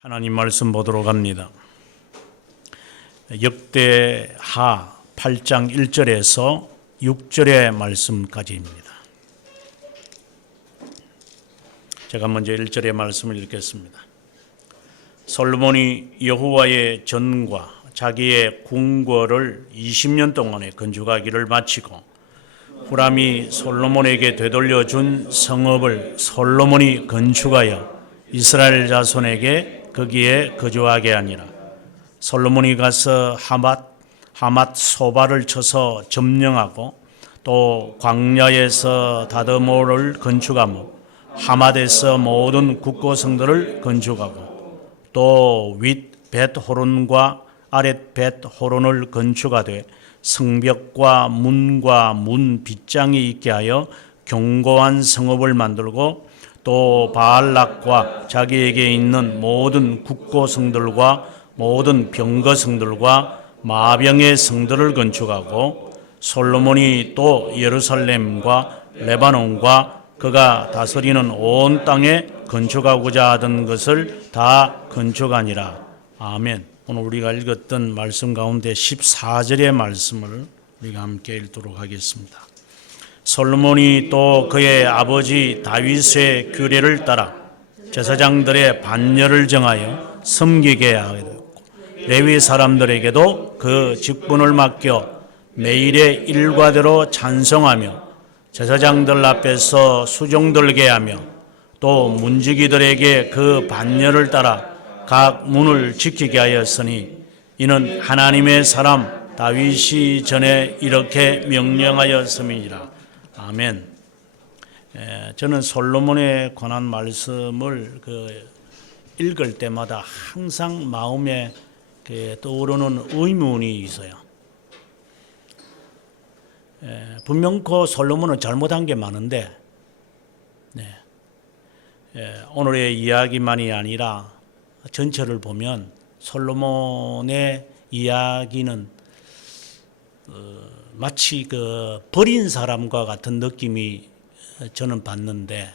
하나님 말씀 보도록 합니다. 역대하 8장 1절에서 6절의 말씀까지입니다. 제가 먼저 1절의 말씀을 읽겠습니다. 솔로몬이 여호와의 전과 자기의 궁궐을 20년 동안의 건축하기를 마치고 후람이 솔로몬에게 되돌려준 성읍을 솔로몬이 건축하여 이스라엘 자손에게 거기에 거주하게 하니라. 솔로몬이 가서 하맛 소바를 쳐서 점령하고 또 광야에서 다드모를 건축하며 하맛에서 모든 국고성들을 건축하고 또 윗 벳호론과 아랫 벳호론을 건축하되 성벽과 문 빗장이 있게 하여 견고한 성읍을 만들고 또 바알락과 자기에게 있는 모든 국고성들과 모든 병거성들과 마병의 성들을 건축하고 솔로몬이 또 예루살렘과 레바논과 그가 다스리는 온 땅에 건축하고자 하던 것을 다 건축하니라. 아멘. 오늘 우리가 읽었던 말씀 가운데 14절의 말씀을 우리가 함께 읽도록 하겠습니다. 솔로몬이 또 그의 아버지 다윗의 규례를 따라 제사장들의 반열을 정하여 섬기게 하게 되었고 레위 사람들에게도 그 직분을 맡겨 매일의 일과대로 찬송하며 제사장들 앞에서 수종들게 하며 또 문지기들에게 그 반열을 따라 각 문을 지키게 하였으니 이는 하나님의 사람 다윗이 전에 이렇게 명령하였음이니라. 아멘. 저는 솔로몬에 관한 말씀을 읽을 때마다 항상 마음에 떠오르는 의문이 있어요. 분명코 솔로몬은 잘못한 게 많은데 오늘의 이야기만이 아니라 전체를 보면 솔로몬의 이야기는 마치 버린 사람과 같은 느낌이 저는 받는데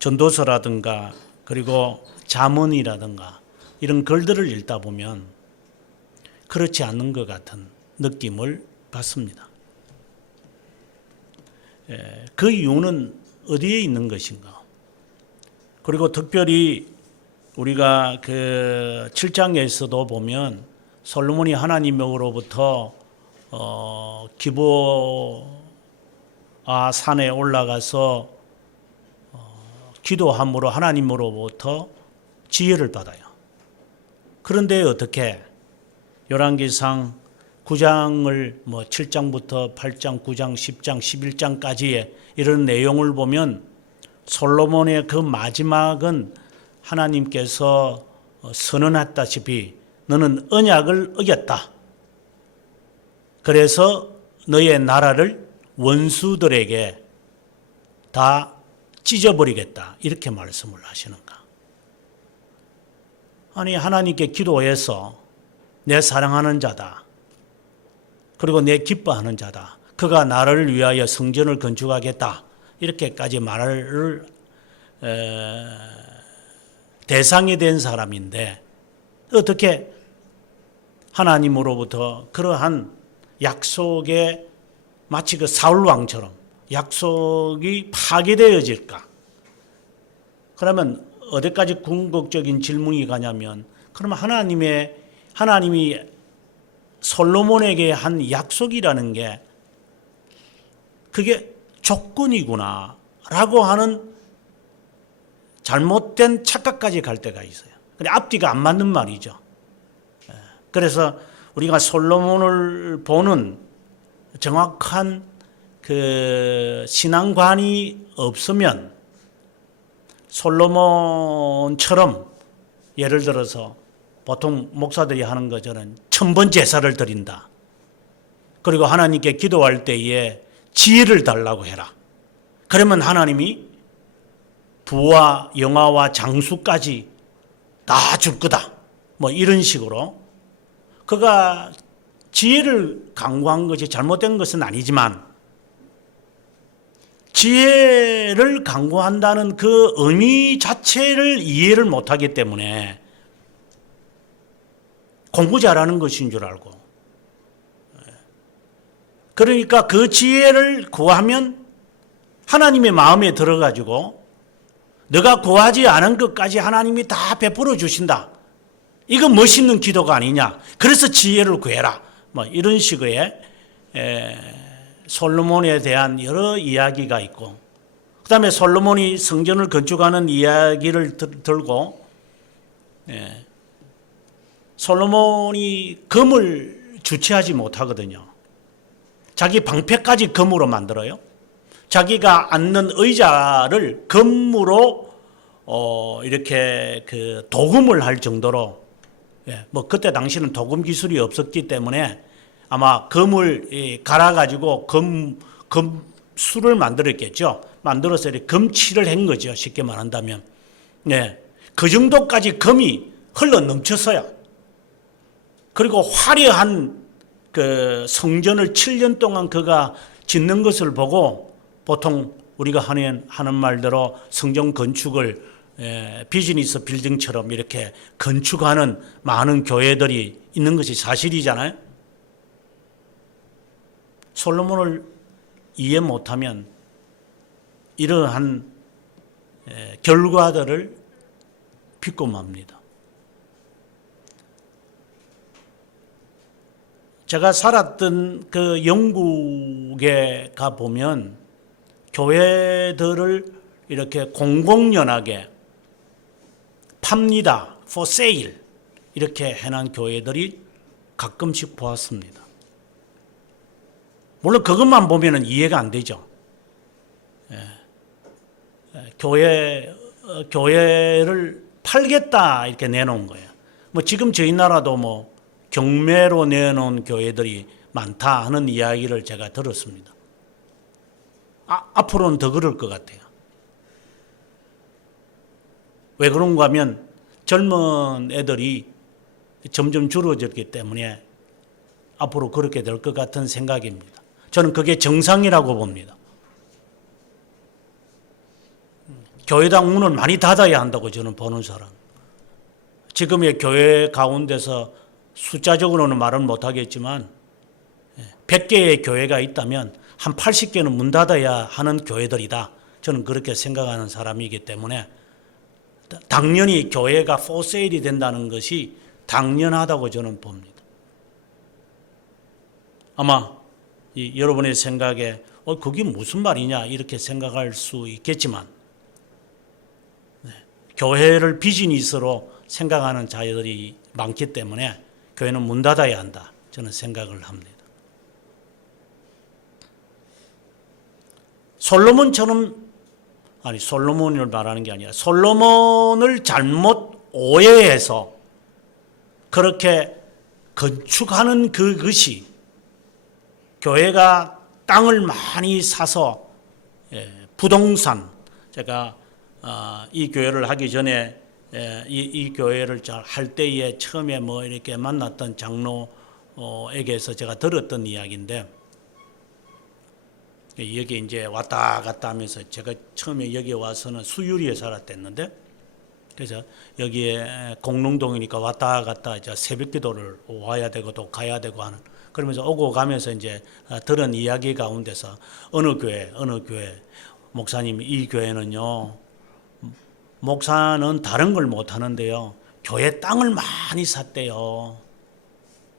전도서라든가 그리고 잠언이라든가 이런 글들을 읽다 보면 그렇지 않는 것 같은 느낌을 받습니다. 그 이유는 어디에 있는 것인가? 그리고 특별히 우리가 7장에서도 보면 솔로몬이 하나님으로부터 기브아 산에 올라가서 기도함으로 하나님으로부터 지혜를 받아요. 그런데 어떻게 열왕기상 9장을 7장부터 8장, 9장, 10장, 11장까지의 이런 내용을 보면 솔로몬의 그 마지막은 하나님께서 선언했다시피 너는 언약을 어겼다. 그래서 너의 나라를 원수들에게 다 찢어버리겠다. 이렇게 말씀을 하시는가. 아니 하나님께 기도해서 내 사랑하는 자다. 그리고 내 기뻐하는 자다. 그가 나를 위하여 성전을 건축하겠다. 이렇게까지 말을 대상이 된 사람인데 어떻게 하나님으로부터 그러한 약속에 마치 사울 왕처럼 약속이 파괴되어질까? 그러면 어디까지 궁극적인 질문이 가냐면 그러면 하나님이 솔로몬에게 한 약속이라는 게 그게 조건이구나 라고 하는 잘못된 착각까지 갈 때가 있어요. 근데 앞뒤가 안 맞는 말이죠. 그래서 우리가 솔로몬을 보는 정확한 신앙관이 없으면 솔로몬처럼 예를 들어서 보통 목사들이 하는 것처럼 1000번 제사를 드린다. 그리고 하나님께 기도할 때에 지혜를 달라고 해라. 그러면 하나님이 부와 영화와 장수까지 다 줄 거다. 이런 식으로 그가 지혜를 강구한 것이 잘못된 것은 아니지만 지혜를 강구한다는 그 의미 자체를 이해를 못하기 때문에 공부 잘하는 것인 줄 알고, 그러니까 그 지혜를 구하면 하나님의 마음에 들어가지고 너가 구하지 않은 것까지 하나님이 다 베풀어 주신다. 이거 멋있는 기도가 아니냐. 그래서 지혜를 구해라. 뭐 이런 식의 솔로몬에 대한 여러 이야기가 있고, 그 다음에 솔로몬이 성전을 건축하는 이야기를 들고, 솔로몬이 금을 주체하지 못하거든요. 자기 방패까지 금으로 만들어요. 자기가 앉는 의자를 금으로 이렇게 그 도금을 할 정도로, 뭐 그때 당시는 도금 기술이 없었기 때문에 아마 금을 갈아가지고 금술을 만들었겠죠. 만들어서 이렇게 금칠을 한 거죠. 쉽게 말한다면. 그 정도까지 금이 흘러 넘쳤어요. 그리고 화려한 그 성전을 7년 동안 그가 짓는 것을 보고 보통 우리가 하는 말대로 성전 건축을 비즈니스 빌딩처럼 이렇게 건축하는 많은 교회들이 있는 것이 사실이잖아요. 솔로몬을 이해 못하면 이러한 결과들을 빚고 맙니다. 제가 살았던 그 영국에 가보면 교회들을 이렇게 공공연하게 팝니다. for sale. 이렇게 해놓은 교회들이 가끔씩 보았습니다. 물론 그것만 보면 이해가 안 되죠. 교회를 팔겠다 이렇게 내놓은 거예요. 뭐 지금 저희 나라도 뭐 경매로 내놓은 교회들이 많다 하는 이야기를 제가 들었습니다. 앞으로는 더 그럴 것 같아요. 왜 그런가 하면 젊은 애들이 점점 줄어들기 때문에 앞으로 그렇게 될 것 같은 생각입니다. 저는 그게 정상이라고 봅니다. 교회당 문을 많이 닫아야 한다고 저는 보는 사람. 지금의 교회 가운데서 숫자적으로는 말은 못하겠지만 100개의 교회가 있다면 한 80개는 문 닫아야 하는 교회들이다. 저는 그렇게 생각하는 사람이기 때문에 당연히 교회가 포세일이 된다는 것이 당연하다고 저는 봅니다. 아마 여러분의 생각에 그게 무슨 말이냐 이렇게 생각할 수 있겠지만 교회를 비즈니스로 생각하는 자들이 많기 때문에 교회는 문 닫아야 한다. 저는 생각을 합니다. 솔로몬을 말하는 게 아니라 솔로몬을 잘못 오해해서 그렇게 건축하는 그것이 교회가 땅을 많이 사서 부동산, 제가 이 교회를 하기 전에 이 교회를 할 때에 처음에 뭐 이렇게 만났던 장로에게서 제가 들었던 이야기인데, 여기 이제 왔다 갔다 하면서 제가 처음에 여기 와서는 수유리에 살았댔는데, 그래서 여기에 공릉동이니까 왔다 갔다 이제 새벽 기도를 와야 되고 또 가야 되고 하는, 그러면서 오고 가면서 이제 들은 이야기 가운데서 어느 교회 목사님, 이 교회는요 목사는 다른 걸 못 하는데요 교회 땅을 많이 샀대요.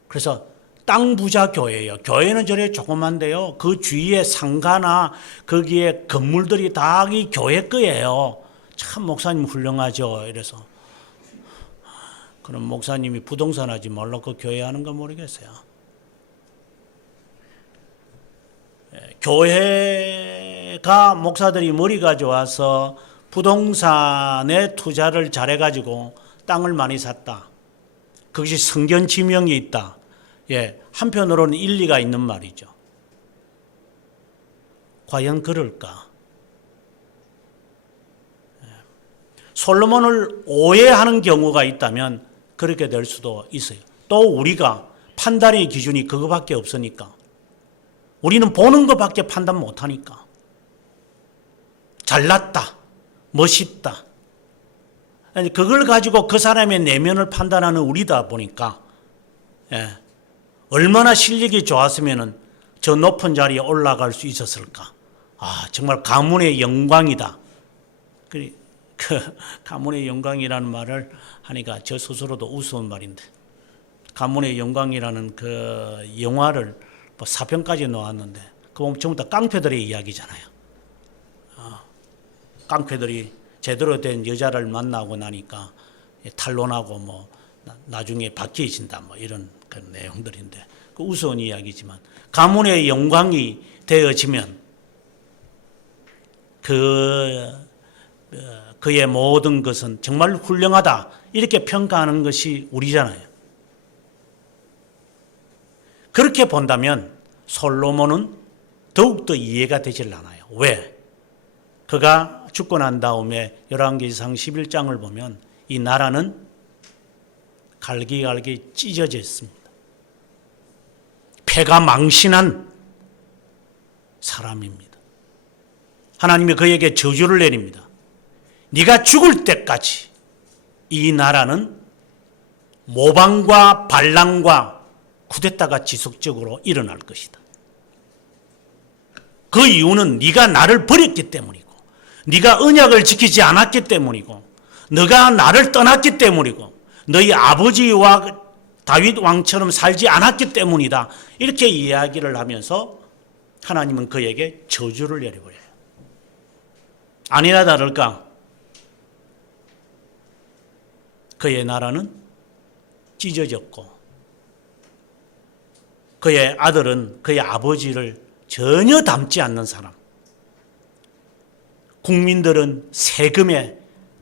그래서 땅 부자 교회예요. 교회는 저래 조그만데요 그 주위에 상가나 거기에 건물들이 다 이 교회 거예요. 참 목사님 훌륭하죠. 이래서 그럼 목사님이 부동산 하지 말라고 교회 하는가 모르겠어요. 교회가 목사들이 머리가 좋아서 부동산에 투자를 잘해가지고 땅을 많이 샀다. 그것이 성견 지명이 있다. 한편으로는 일리가 있는 말이죠. 과연 그럴까? 솔로몬을 오해하는 경우가 있다면 그렇게 될 수도 있어요. 또 우리가 판단의 기준이 그거밖에 없으니까. 우리는 보는 것밖에 판단 못하니까. 잘났다, 멋있다. 아니, 그걸 가지고 그 사람의 내면을 판단하는 우리다 보니까 얼마나 실력이 좋았으면 저 높은 자리에 올라갈 수 있었을까. 정말 가문의 영광이다. 그 가문의 영광이라는 말을 하니까 저 스스로도 우스운 말인데, 가문의 영광이라는 그 영화를 뭐 4편까지 나왔는데 그거 보면 전부 다 깡패들의 이야기잖아요. 깡패들이 제대로 된 여자를 만나고 나니까 탄론하고 뭐 나중에 박해진다 뭐 이런 그런 내용들인데, 그 우스운 이야기지만 가문의 영광이 되어지면 그의 모든 것은 정말 훌륭하다 이렇게 평가하는 것이 우리잖아요. 그렇게 본다면 솔로몬은 더욱더 이해가 되질 않아요. 왜? 그가 죽고 난 다음에 열왕기상 11장을 보면 이 나라는 갈기갈기 찢어져 있습니다. 패가 망신한 사람입니다. 하나님이 그에게 저주를 내립니다. 네가 죽을 때까지 이 나라는 모방과 반란과 쿠데타가 지속적으로 일어날 것이다. 그 이유는 네가 나를 버렸기 때문이고, 네가 언약을 지키지 않았기 때문이고, 네가 나를 떠났기 때문이고, 너희 아버지와 다윗 왕처럼 살지 않았기 때문이다. 이렇게 이야기를 하면서 하나님은 그에게 저주를 내려버려요. 아니나 다를까 그의 나라는 찢어졌고, 그의 아들은 그의 아버지를 전혀 닮지 않는 사람, 국민들은 세금에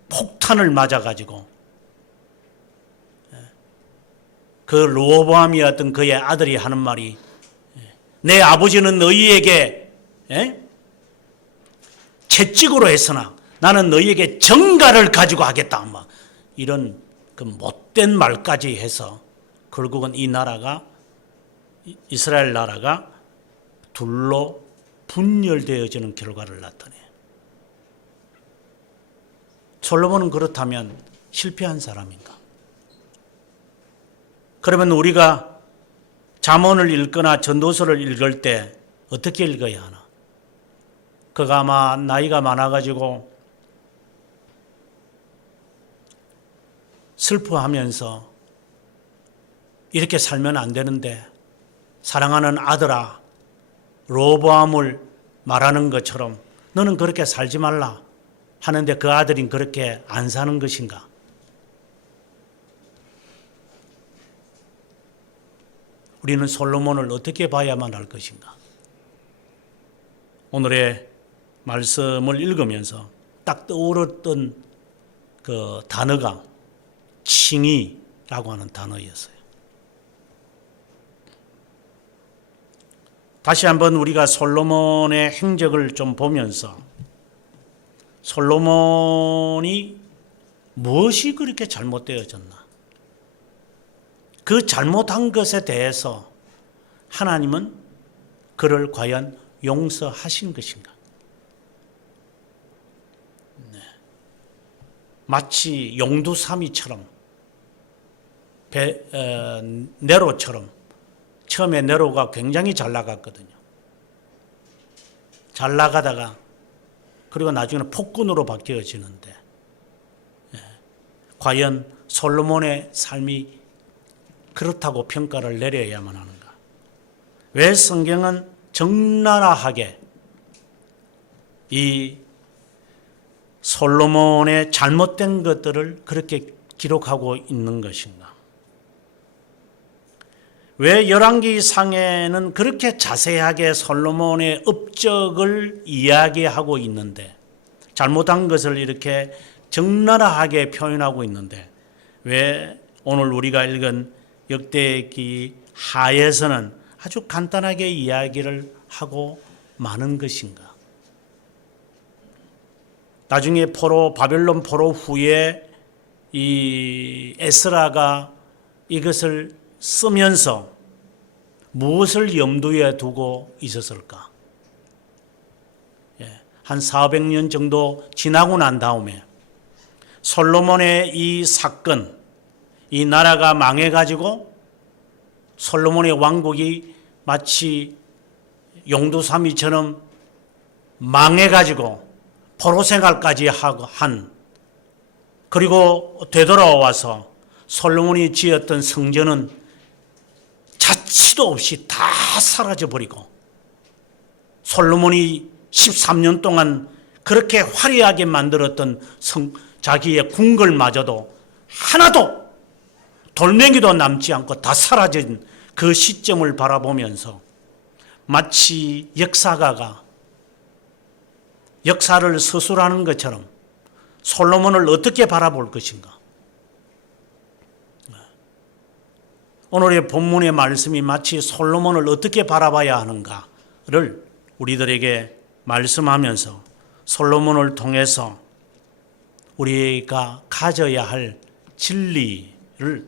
폭탄을 맞아가지고 그 르호보암이었던 그의 아들이 하는 말이, 내 아버지는 너희에게 채찍으로 했으나 나는 너희에게 정가를 가지고 하겠다, 이런 그 못된 말까지 해서 결국은 이 나라가, 이스라엘 나라가 둘로 분열되어지는 결과를 나타내요. 솔로몬은 그렇다면 실패한 사람인가? 그러면 우리가 잠언을 읽거나 전도서를 읽을 때 어떻게 읽어야 하나? 그가 아마 나이가 많아가지고 슬퍼하면서 이렇게 살면 안 되는데, 사랑하는 아들아, 르호보암을 말하는 것처럼 너는 그렇게 살지 말라 하는데 그 아들인 그렇게 안 사는 것인가? 우리는 솔로몬을 어떻게 봐야만 할 것인가? 오늘의 말씀을 읽으면서 딱 떠오르던 그 단어가 칭의라고 하는 단어였어요. 다시 한번 우리가 솔로몬의 행적을 좀 보면서 솔로몬이 무엇이 그렇게 잘못되어졌나? 그 잘못한 것에 대해서 하나님은 그를 과연 용서하신 것인가? 마치 용두사미처럼 네로처럼, 처음에 네로가 굉장히 잘 나갔거든요. 잘 나가다가 그리고 나중에는 폭군으로 바뀌어지는데, 과연 솔로몬의 삶이 그렇다고 평가를 내려야만 하는가? 왜 성경은 적나라하게 이 솔로몬의 잘못된 것들을 그렇게 기록하고 있는 것인가? 왜 열왕기상에는 그렇게 자세하게 솔로몬의 업적을 이야기하고 있는데, 잘못한 것을 이렇게 적나라하게 표현하고 있는데, 왜 오늘 우리가 읽은 역대기 하에서는 아주 간단하게 이야기를 하고 마는 것인가? 나중에 바벨론 포로 후에 이 에스라가 이것을 쓰면서 무엇을 염두에 두고 있었을까? 한 400년 정도 지나고 난 다음에 솔로몬의 이 사건, 이 나라가 망해가지고 솔로몬의 왕국이 마치 용두사미처럼 망해가지고 포로생활까지 한, 그리고 되돌아와서 솔로몬이 지었던 성전은 자취도 없이 다 사라져버리고 솔로몬이 13년 동안 그렇게 화려하게 만들었던 자기의 궁궐마저도 하나도 돌멩이도 남지 않고 다 사라진 그 시점을 바라보면서 마치 역사가가 역사를 서술하는 것처럼 솔로몬을 어떻게 바라볼 것인가. 오늘의 본문의 말씀이 마치 솔로몬을 어떻게 바라봐야 하는가를 우리들에게 말씀하면서 솔로몬을 통해서 우리가 가져야 할 진리를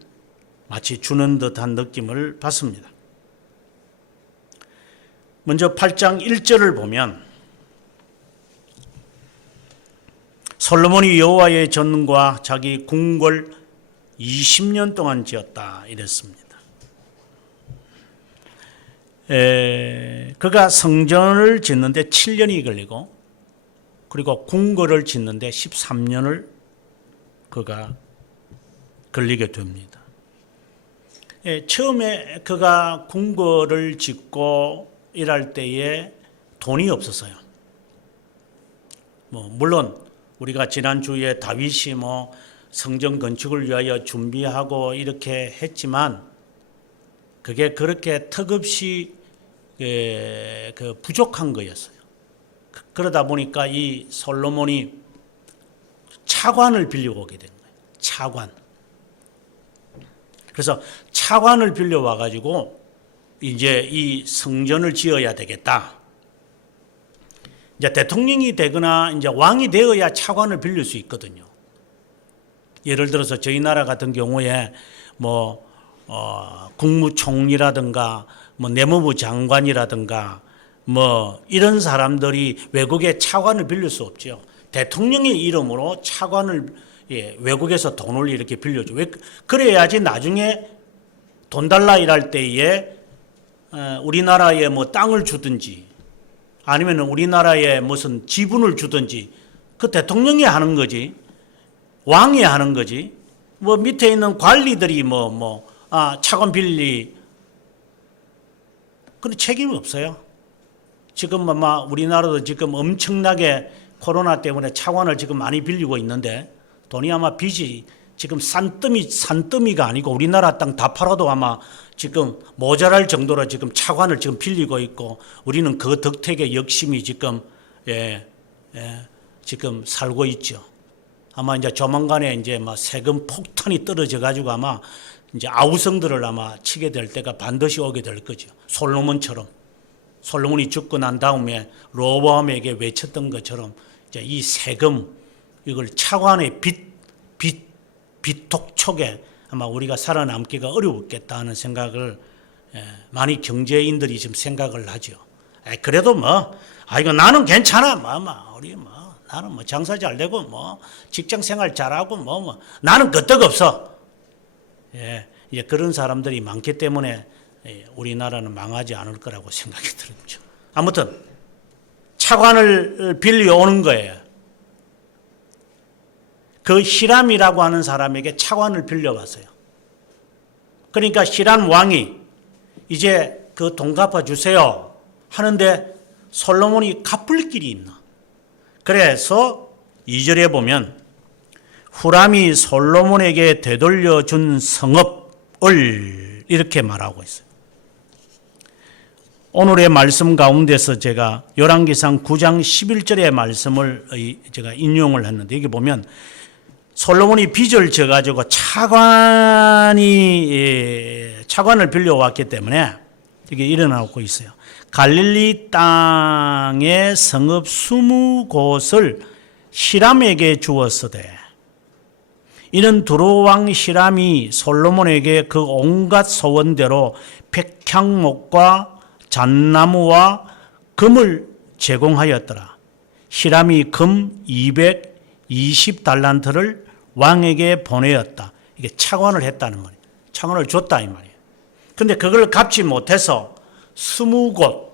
마치 주는 듯한 느낌을 받습니다. 먼저 8장 1절을 보면 솔로몬이 여호와의 전과 자기 궁궐 20년 동안 지었다 이랬습니다. 그가 성전을 짓는데 7년이 걸리고 그리고 궁궐을 짓는데 13년을 그가 걸리게 됩니다. 처음에 그가 궁궐을 짓고 일할 때에 돈이 없었어요. 물론 우리가 지난주에 다윗이 성전 건축을 위하여 준비하고 이렇게 했지만 그게 그렇게 턱없이 부족한 거였어요. 그러다 보니까 이 솔로몬이 차관을 빌려 오게 된 거예요. 차관. 그래서 차관을 빌려 와가지고 이제 이 성전을 지어야 되겠다. 이제 대통령이 되거나 이제 왕이 되어야 차관을 빌릴 수 있거든요. 예를 들어서 저희 나라 같은 경우에 국무총리라든가 내무부 장관이라든가 이런 사람들이 외국에 차관을 빌릴 수 없죠. 대통령의 이름으로 차관을 외국에서 돈을 이렇게 빌려줘. 그래야지 나중에 돈 달라 일할 때에 우리나라에 땅을 주든지 아니면 우리나라에 무슨 지분을 주든지 그 대통령이 하는 거지. 왕이 하는 거지. 밑에 있는 관리들이 차관 빌리 그런 책임이 없어요. 지금 우리나라도 지금 엄청나게 코로나 때문에 차관을 지금 많이 빌리고 있는데 돈이 아마 빚이 지금 산더미가 아니고 우리나라 땅 다 팔아도 아마 지금 모자랄 정도로 지금 차관을 지금 빌리고 있고 우리는 그 덕택에 열심히 지금 지금 살고 있죠. 아마 이제 조만간에 이제 세금 폭탄이 떨어져 가지고 아마 이제 아우성들을 아마 치게 될 때가 반드시 오게 될 거죠. 솔로몬처럼. 솔로몬이 죽고 난 다음에 로보암에게 외쳤던 것처럼 이제 이 세금 이걸 차관의 빚독촉에 아마 우리가 살아남기가 어렵겠다 하는 생각을 많이 경제인들이 지금 생각을 하죠. 그래도 이거 나는 괜찮아. 우리 나는 장사 잘 되고 직장 생활 잘하고 나는 끄떡 없어. 이제 그런 사람들이 많기 때문에 우리나라는 망하지 않을 거라고 생각이 들었죠. 아무튼 차관을 빌려오는 거예요. 그 히람이라고 하는 사람에게 차관을 빌려왔어요. 그러니까 히람 왕이 이제 그 돈 갚아주세요 하는데 솔로몬이 갚을 길이 있나? 그래서 2절에 보면 후람이 솔로몬에게 되돌려 준 성읍을 이렇게 말하고 있어요. 오늘의 말씀 가운데서 제가 열왕기상 9장 11절의 말씀을 제가 인용을 했는데 여기 보면 솔로몬이 빚을 져가지고 차관을 빌려왔기 때문에 이게 일어나고 있어요. 갈릴리 땅의 성읍 20곳을 히람에게 주었으되 이는 두로왕 히람이 솔로몬에게 그 온갖 소원대로 백향목과 잣나무와 금을 제공하였더라. 히람이 금 220달란트를 왕에게 보내었다. 이게 차관을 했다는 말이에요. 차관을 줬다 이 말이에요. 근데 그걸 갚지 못해서 20곳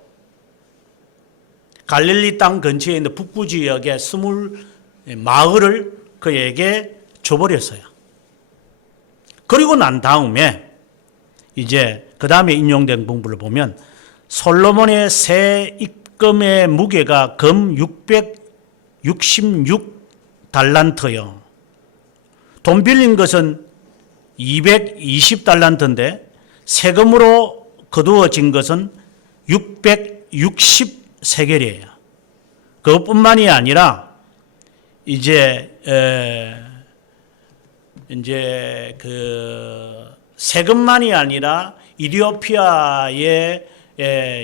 갈릴리 땅 근처에 있는 북부 지역의 20마을을 그에게 줘버렸어요. 그리고 난 다음에 이제 그 다음에 인용된 부분을 보면 솔로몬의 새 입금의 무게가 금 666달란트요. 돈 빌린 것은 220달란트인데 세금으로 거두어진 것은 660세겔이에요. 그것뿐만이 아니라 이제 그 세금만이 아니라 이디오피아의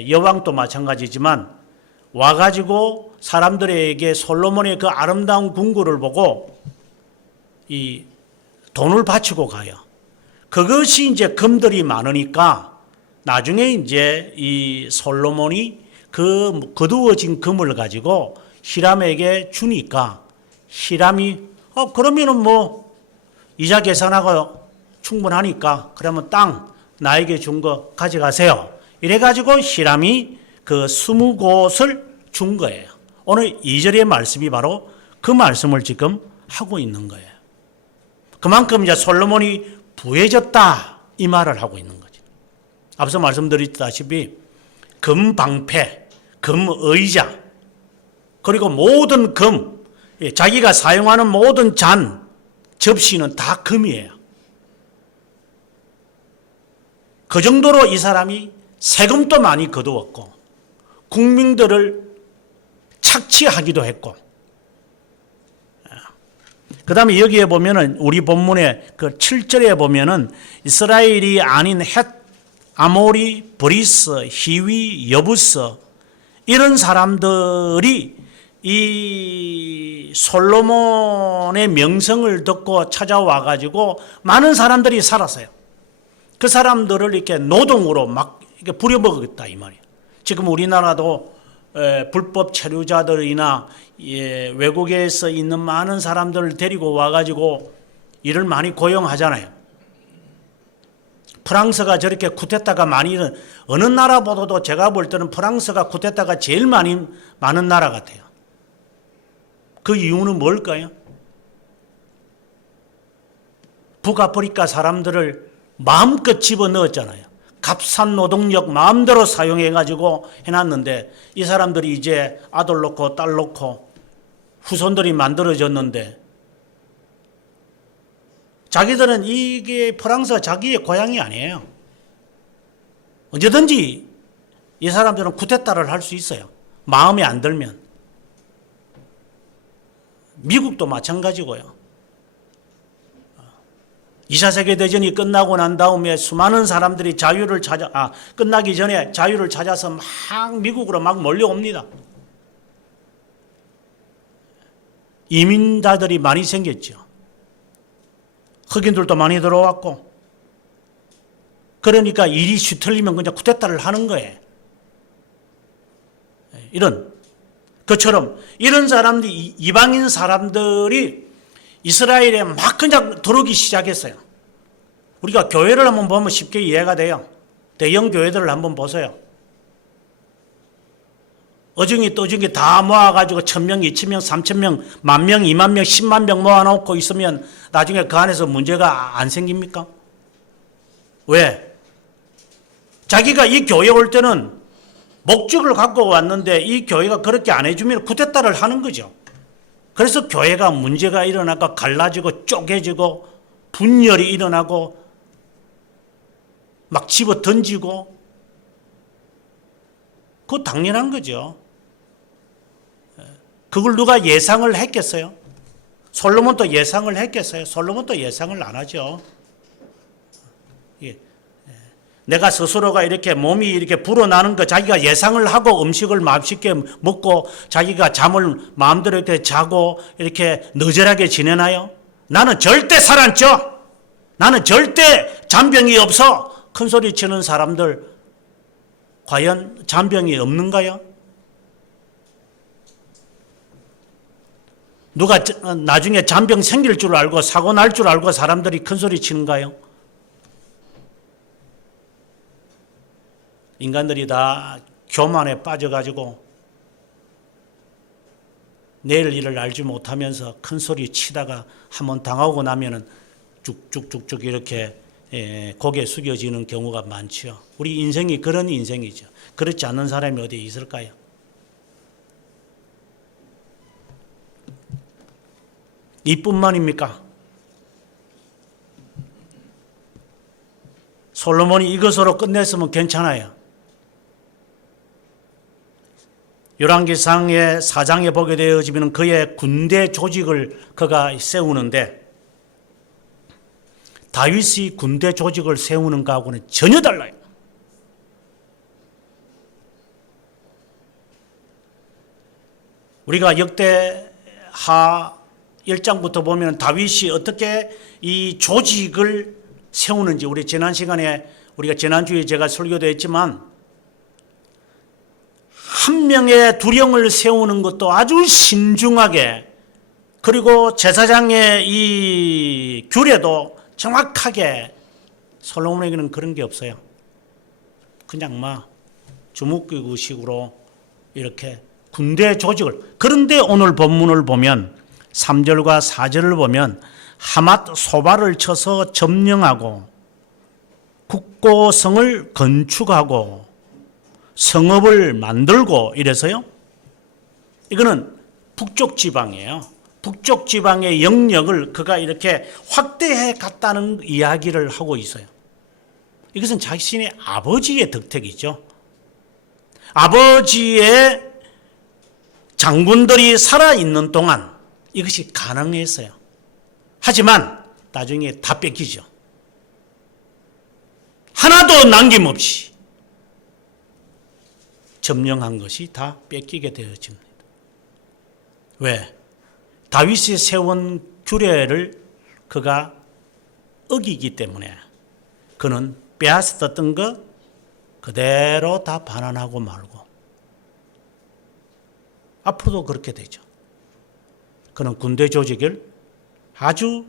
여왕도 마찬가지지만 와가지고 사람들에게 솔로몬의 그 아름다운 궁궐을 보고 이 돈을 바치고 가요. 그것이 이제 금들이 많으니까 나중에 이제 이 솔로몬이 그 거두어진 금을 가지고 히람에게 주니까 히람이 그러면은 뭐 이자 계산하고 충분하니까 그러면 땅 나에게 준 거 가져가세요. 이래가지고 히람이 그 20곳을 준 거예요. 오늘 2절의 말씀이 바로 그 말씀을 지금 하고 있는 거예요. 그만큼 이제 솔로몬이 부해졌다 이 말을 하고 있는 거죠. 앞서 말씀드렸다시피 금방패, 금의자 그리고 모든 금 자기가 사용하는 모든 잔, 접시는 다 금이에요. 그 정도로 이 사람이 세금도 많이 거두었고 국민들을 착취하기도 했고 그 다음에 여기에 보면은 우리 본문의 그 7절에 보면은 이스라엘이 아닌 헷, 아모리, 브리스, 히위, 여부스 이런 사람들이 이 솔로몬의 명성을 듣고 찾아와 가지고 많은 사람들이 살았어요. 그 사람들을 이렇게 노동으로 막 이렇게 부려먹었다 이 말이에요. 지금 우리나라도 불법 체류자들이나 외국에서 있는 많은 사람들을 데리고 와가지고 일을 많이 고용하잖아요. 프랑스가 저렇게 쿠데타가 많이 어느 나라보다도 제가 볼 때는 프랑스가 쿠데타가 제일 많은 나라 같아요. 그 이유는 뭘까요? 북아프리카 사람들을 마음껏 집어넣었잖아요. 값싼 노동력 마음대로 사용해가지고 해놨는데 이 사람들이 이제 아들 놓고 딸 놓고 후손들이 만들어졌는데 자기들은 이게 프랑스가 자기의 고향이 아니에요. 언제든지 이 사람들은 쿠데타를 할 수 있어요. 마음에 안 들면. 미국도 마찬가지고요. 2차 세계대전이 끝나고 난 다음에 수많은 사람들이 끝나기 전에 자유를 찾아서 막 미국으로 막 몰려옵니다. 이민자들이 많이 생겼죠. 흑인들도 많이 들어왔고. 그러니까 일이 슈틀리면 그냥 쿠데타를 하는 거예요. 그처럼 이런 사람들이 이방인 사람들이 이스라엘에 막 그냥 들어오기 시작했어요. 우리가 교회를 한번 보면 쉽게 이해가 돼요. 대형 교회들을 한번 보세요. 어중이 떠중이 다 모아가지고 1000명, 2000명, 3000명, 10,000명, 20,000명, 10만 명 모아놓고 있으면 나중에 그 안에서 문제가 안 생깁니까? 왜? 자기가 이 교회 올 때는 목적을 갖고 왔는데 이 교회가 그렇게 안 해주면 쿠데타를 하는 거죠. 그래서 교회가 문제가 일어나고 갈라지고 쪼개지고 분열이 일어나고 막 집어 던지고 그거 당연한 거죠. 그걸 누가 예상을 했겠어요? 솔로몬도 예상을 했겠어요? 솔로몬도 예상을 안 하죠. 내가 스스로가 이렇게 몸이 이렇게 불어나는 거 자기가 예상을 하고 음식을 맛있게 먹고 자기가 잠을 마음대로 이렇게 자고 이렇게 너절하게 지내나요? 나는 절대 살 안 쪄. 나는 절대 잔병이 없어. 큰 소리 치는 사람들 과연 잔병이 없는가요? 누가 나중에 잔병 생길 줄 알고 사고 날 줄 알고 사람들이 큰 소리 치는가요? 인간들이 다 교만에 빠져가지고 내일 일을 알지 못하면서 큰 소리 치다가 한번 당하고 나면은 쭉쭉쭉쭉 이렇게 고개 숙여지는 경우가 많죠. 우리 인생이 그런 인생이죠. 그렇지 않는 사람이 어디 있을까요? 이뿐만입니까? 솔로몬이 이것으로 끝냈으면 괜찮아요. 열왕기상의 4장에 보게 되어지면 그의 군대 조직을 그가 세우는데 다윗이 군대 조직을 세우는 것하고는 전혀 달라요. 우리가 역대하 1장부터 보면 다윗이 어떻게 이 조직을 세우는지 우리 지난 시간에 우리가 지난주에 제가 설교도 했지만 한 명의 두령을 세우는 것도 아주 신중하게 그리고 제사장의 이 규례도 정확하게 솔로몬에게는 그런 게 없어요. 그냥 막 주먹기구식으로 이렇게 군대 조직을 그런데 오늘 본문을 보면 3절과 4절을 보면 하맛 소발을 쳐서 점령하고 국고성을 건축하고 성읍을 만들고 이래서요. 이거는 북쪽 지방이에요. 북쪽 지방의 영역을 그가 이렇게 확대해 갔다는 이야기를 하고 있어요. 이것은 자신의 아버지의 덕택이죠. 아버지의 장군들이 살아있는 동안 이것이 가능했어요. 하지만 나중에 다 뺏기죠. 하나도 남김없이 점령한 것이 다 뺏기게 되어집니다. 왜? 다윗이 세운 규례를 그가 어기기 때문에 그는 빼앗았던 것 그대로 다 반환하고 말고 앞으로도 그렇게 되죠. 그는 군대 조직을 아주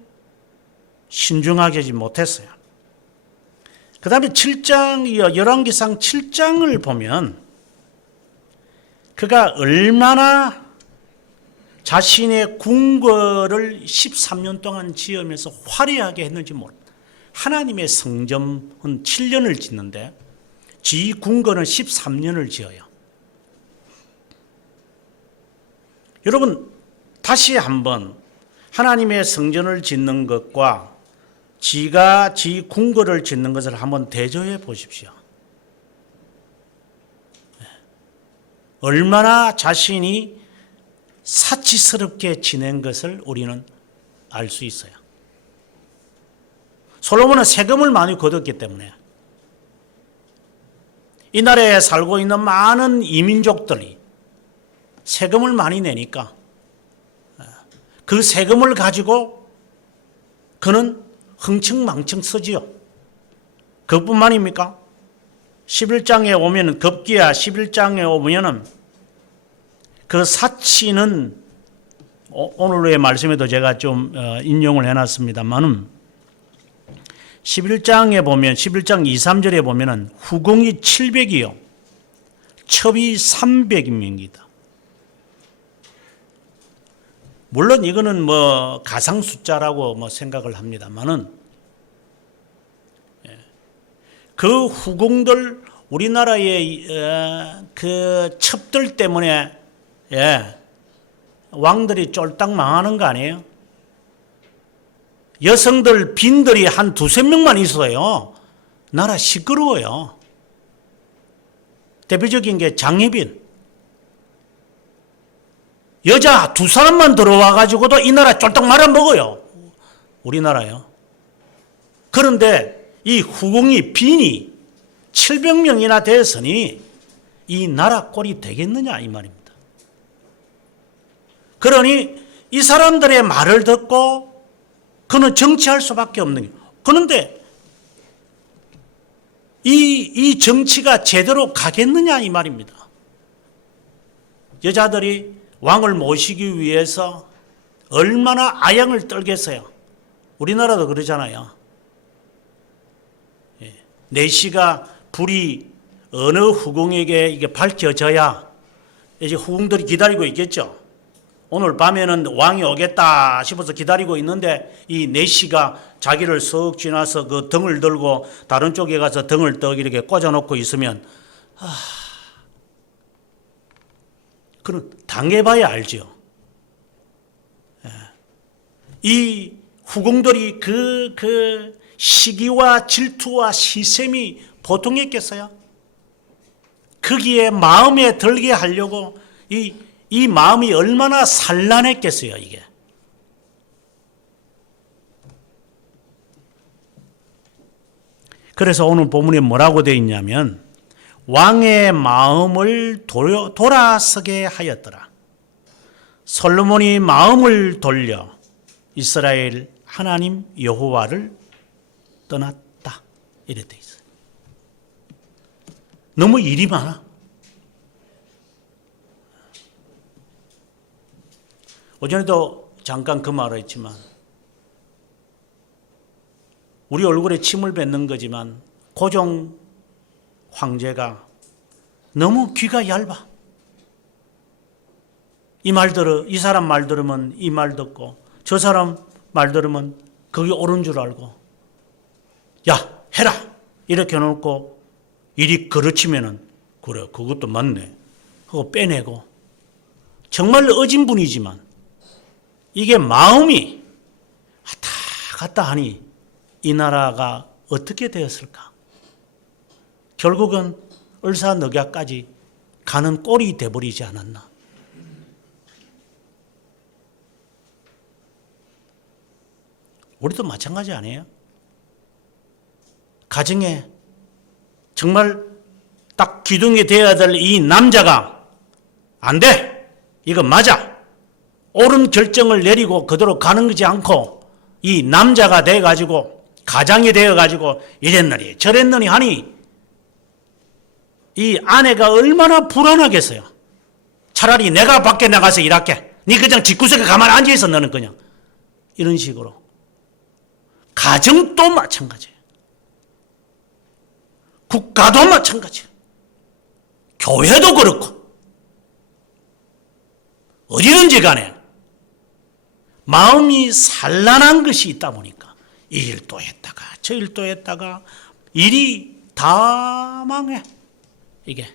신중하게 하지 못했어요. 그 다음에 7장, 열왕기상 7장을 보면 그가 얼마나 자신의 궁궐을 13년 동안 지으면서 화려하게 했는지 모릅니다. 하나님의 성전은 7년을 짓는데 지 궁궐은 13년을 지어요. 여러분 다시 한번 하나님의 성전을 짓는 것과 지가 지 궁궐을 짓는 것을 한번 대조해 보십시오. 얼마나 자신이 사치스럽게 지낸 것을 우리는 알 수 있어요. 솔로몬은 세금을 많이 거뒀기 때문에 이 나라에 살고 있는 많은 이민족들이 세금을 많이 내니까 그 세금을 가지고 그는 흥청망청 쓰지요. 그뿐만입니까? 11장에 오면 급기야 11장에 오면은 그 사치는 오늘의 말씀에도 제가 좀 인용을 해놨습니다만은 11장에 보면 11장 2, 3절에 보면은 후궁이 700이요. 첩이 300명이다. 물론 이거는 뭐 가상 숫자라고 뭐 생각을 합니다만은 그 후궁들 우리나라의 그 첩들 때문에 왕들이 쫄딱 망하는 거 아니에요? 여성들 빈들이 한 두세 명만 있어요. 나라 시끄러워요. 대표적인 게 장혜빈. 여자 두 사람만 들어와 가지고도 이 나라 쫄딱 말아먹어요. 우리나라요. 그런데 이 후궁이 빈이 700명이나 됐으니 이 나라 꼴이 되겠느냐 이 말입니다. 그러니 이 사람들의 말을 듣고 그는 정치할 수밖에 없는 거예요. 그런데 이 정치가 제대로 가겠느냐 이 말입니다. 여자들이 왕을 모시기 위해서 얼마나 아양을 떨겠어요. 우리나라도 그러잖아요. 내시가 불이 어느 후궁에게 이게 밝혀져야 이제 후궁들이 기다리고 있겠죠. 오늘 밤에는 왕이 오겠다 싶어서 기다리고 있는데 이 내시가 자기를 쓱 지나서 그 등을 들고 다른 쪽에 가서 등을 떡 이렇게 꽂아놓고 있으면 그런 당해봐야 알죠. 이 후궁들이 그 시기와 질투와 시샘이 보통이었겠어요? 거기에 마음에 들게 하려고 이 마음이 얼마나 산란했겠어요, 이게. 그래서 오늘 본문에 뭐라고 되어 있냐면 왕의 마음을 돌아서게 하였더라. 솔로몬이 마음을 돌려 이스라엘 하나님 여호와를 떠났다. 이래 돼 있어요. 너무 일이 많아. 오전에도 잠깐 그 말을 했지만 우리 얼굴에 침을 뱉는 거지만 고종 황제가 너무 귀가 얇아. 이 사람 말 들으면 이 말 듣고 저 사람 말 들으면 그게 옳은 줄 알고 야 해라 이렇게 해놓고 일이 그르치면은 그래 그것도 맞네 하고 빼내고 정말 어진 분이지만 이게 마음이 왔다 갔다 하니 이 나라가 어떻게 되었을까? 결국은 을사늑야까지 가는 꼴이 돼버리지 않았나? 우리도 마찬가지 아니에요? 가정에 정말 딱 기둥이 되어야 될 이 남자가 안 돼! 이거 맞아! 옳은 결정을 내리고 그대로 가는 거지 않고 이 남자가 돼가지고 가장이 되어가지고 이랬느니 저랬느니 하니 이 아내가 얼마나 불안하겠어요. 차라리 내가 밖에 나가서 일할게. 니 그냥 집구석에 가만히 앉아있어 너는 그냥. 이런 식으로. 가정도 마찬가지예요. 국가도 마찬가지예요. 교회도 그렇고 어디든지 간에 마음이 산란한 것이 있다 보니까 이 일도 했다가 저 일도 했다가 일이 다 망해. 이게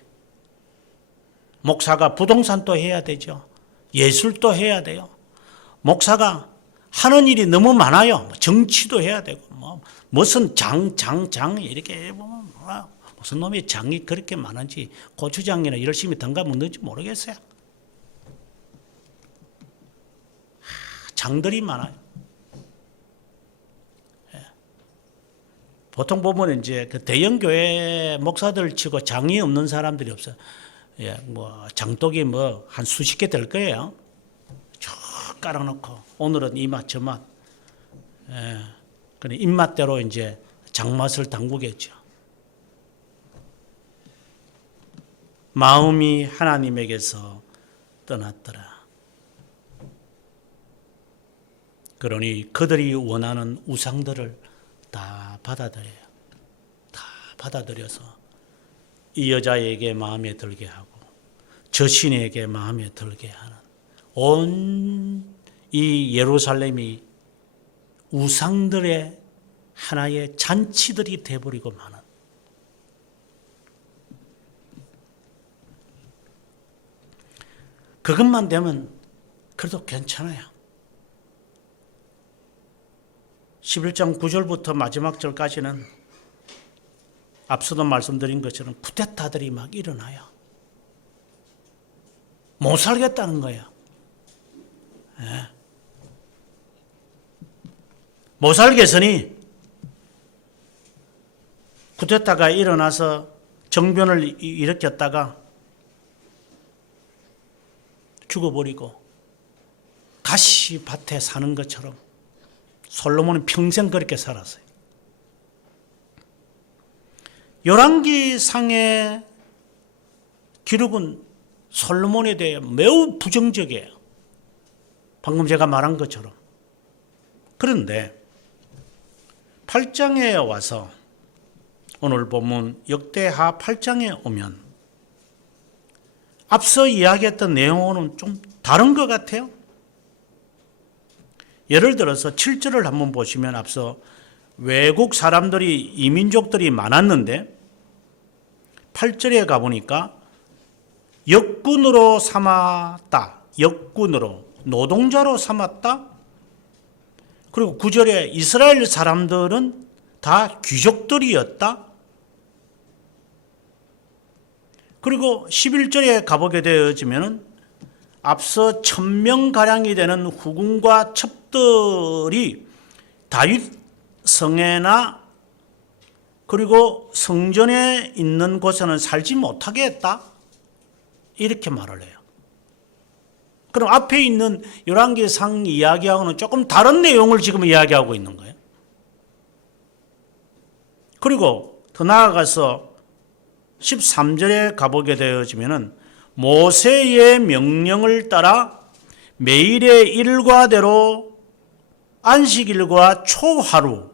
목사가 부동산도 해야 되죠. 예술도 해야 돼요. 목사가 하는 일이 너무 많아요. 정치도 해야 되고 무슨 장 이렇게 보면 무슨 놈의 장이 그렇게 많은지 고추장이나 열심히 던가 먹는지 모르겠어요. 장들이 많아요. 보통 보면 이제 그 대형 교회 목사들 치고 장이 없는 사람들이 없어요. 예, 뭐 장독이 뭐 한 수십 개 될 거예요. 쭉 깔아놓고 오늘은 이 맛 저 맛. 예, 그래 입맛대로 이제 장맛을 담그겠죠. 마음이 하나님에게서 떠났더라. 그러니 그들이 원하는 우상들을 다 받아들여요. 다 받아들여서 이 여자에게 마음에 들게 하고 저 신에게 마음에 들게 하는 온 이 예루살렘이 우상들의 하나의 잔치들이 돼버리고 마는 그것만 되면 그래도 괜찮아요. 11장 9절부터 마지막 절까지는 앞서도 말씀드린 것처럼 쿠데타들이 막 일어나요. 못 살겠다는 거예요. 네. 못 살겠으니 쿠데타가 일어나서 정변을 일으켰다가 죽어버리고 가시밭에 사는 것처럼 솔로몬은 평생 그렇게 살았어요. 열왕기상의 기록은 솔로몬에 대해 매우 부정적이에요. 방금 제가 말한 것처럼. 그런데 8장에 와서 오늘 본문 역대하 8장에 오면 앞서 이야기했던 내용은 좀 다른 것 같아요. 예를 들어서 7절을 한번 보시면 앞서 외국 사람들이 이민족들이 많았는데 8절에 가보니까 역군으로 삼았다. 역군으로 노동자로 삼았다. 그리고 9절에 이스라엘 사람들은 다 귀족들이었다. 그리고 11절에 가보게 되어지면 앞서 1000명가량이 되는 후군과 첩들이 다윗 성에나 그리고 성전에 있는 곳에는 살지 못하게 했다. 이렇게 말을 해요. 그럼 앞에 있는 열왕기상 이야기하고는 조금 다른 내용을 지금 이야기하고 있는 거예요. 그리고 더 나아가서 13절에 가보게 되어지면 모세의 명령을 따라 매일의 일과대로 안식일과 초하루,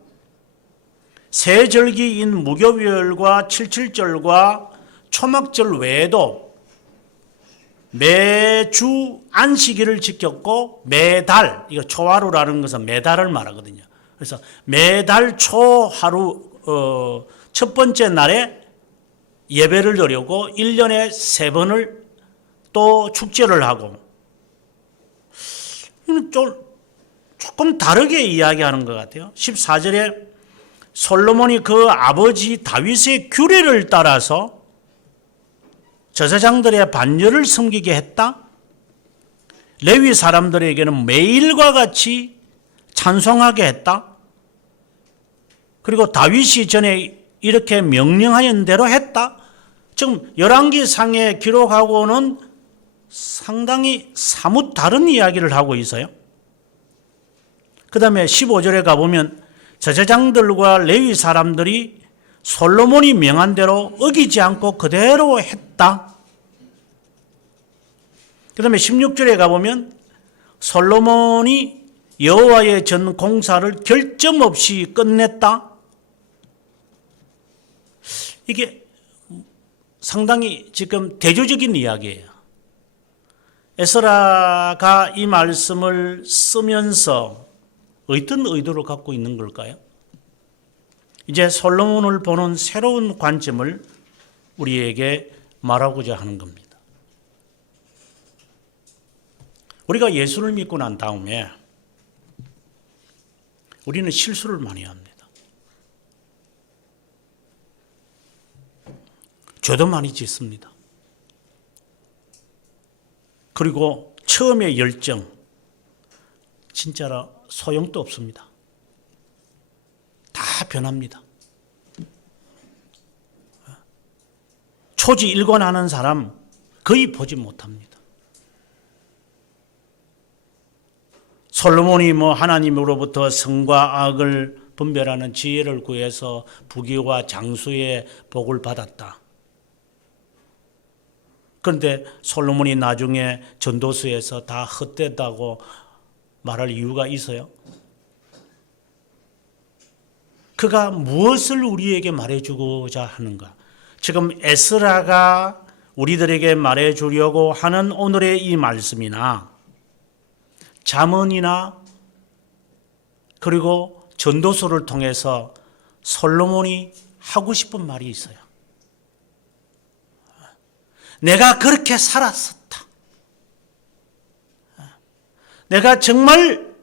세절기인 무교별과 칠칠절과 초막절 외에도 매주 안식일을 지켰고 매달, 이거 초하루라는 것은 매달을 말하거든요. 그래서 매달 초하루 첫 번째 날에 예배를 드리고 1년에 3번을 또 축제를 하고, 조금 다르게 이야기하는 것 같아요. 14절에 솔로몬이 그 아버지 다윗의 규례를 따라서 제사장들의 반열을 섬기게 했다. 레위 사람들에게는 매일과 같이 찬송하게 했다. 그리고 다윗이 전에 이렇게 명령하는 대로 했다. 지금 열왕기상에 기록하고는 상당히 사뭇 다른 이야기를 하고 있어요. 그 다음에 15절에 가보면 제사장들과 레위 사람들이 솔로몬이 명한 대로 어기지 않고 그대로 했다. 그 다음에 16절에 가보면 솔로몬이 여호와의 전 공사를 결점 없이 끝냈다. 이게 상당히 지금 대조적인 이야기예요. 에스라가 이 말씀을 쓰면서 어떤 의도를 갖고 있는 걸까요? 이제 솔로몬을 보는 새로운 관점을 우리에게 말하고자 하는 겁니다. 우리가 예수를 믿고 난 다음에 우리는 실수를 많이 합니다. 죄도 많이 짓습니다. 그리고 처음에 열정, 진짜로 소용도 없습니다. 다 변합니다. 초지 일관하는 사람 거의 보지 못합니다. 솔로몬이 하나님으로부터 선과 악을 분별하는 지혜를 구해서 부귀와 장수의 복을 받았다. 그런데 솔로몬이 나중에 전도서에서 다 헛되다고 말할 이유가 있어요? 그가 무엇을 우리에게 말해주고자 하는가? 지금 에스라가 우리들에게 말해주려고 하는 오늘의 이 말씀이나 잠언이나 그리고 전도서를 통해서 솔로몬이 하고 싶은 말이 있어요. 내가 그렇게 살았었다. 내가 정말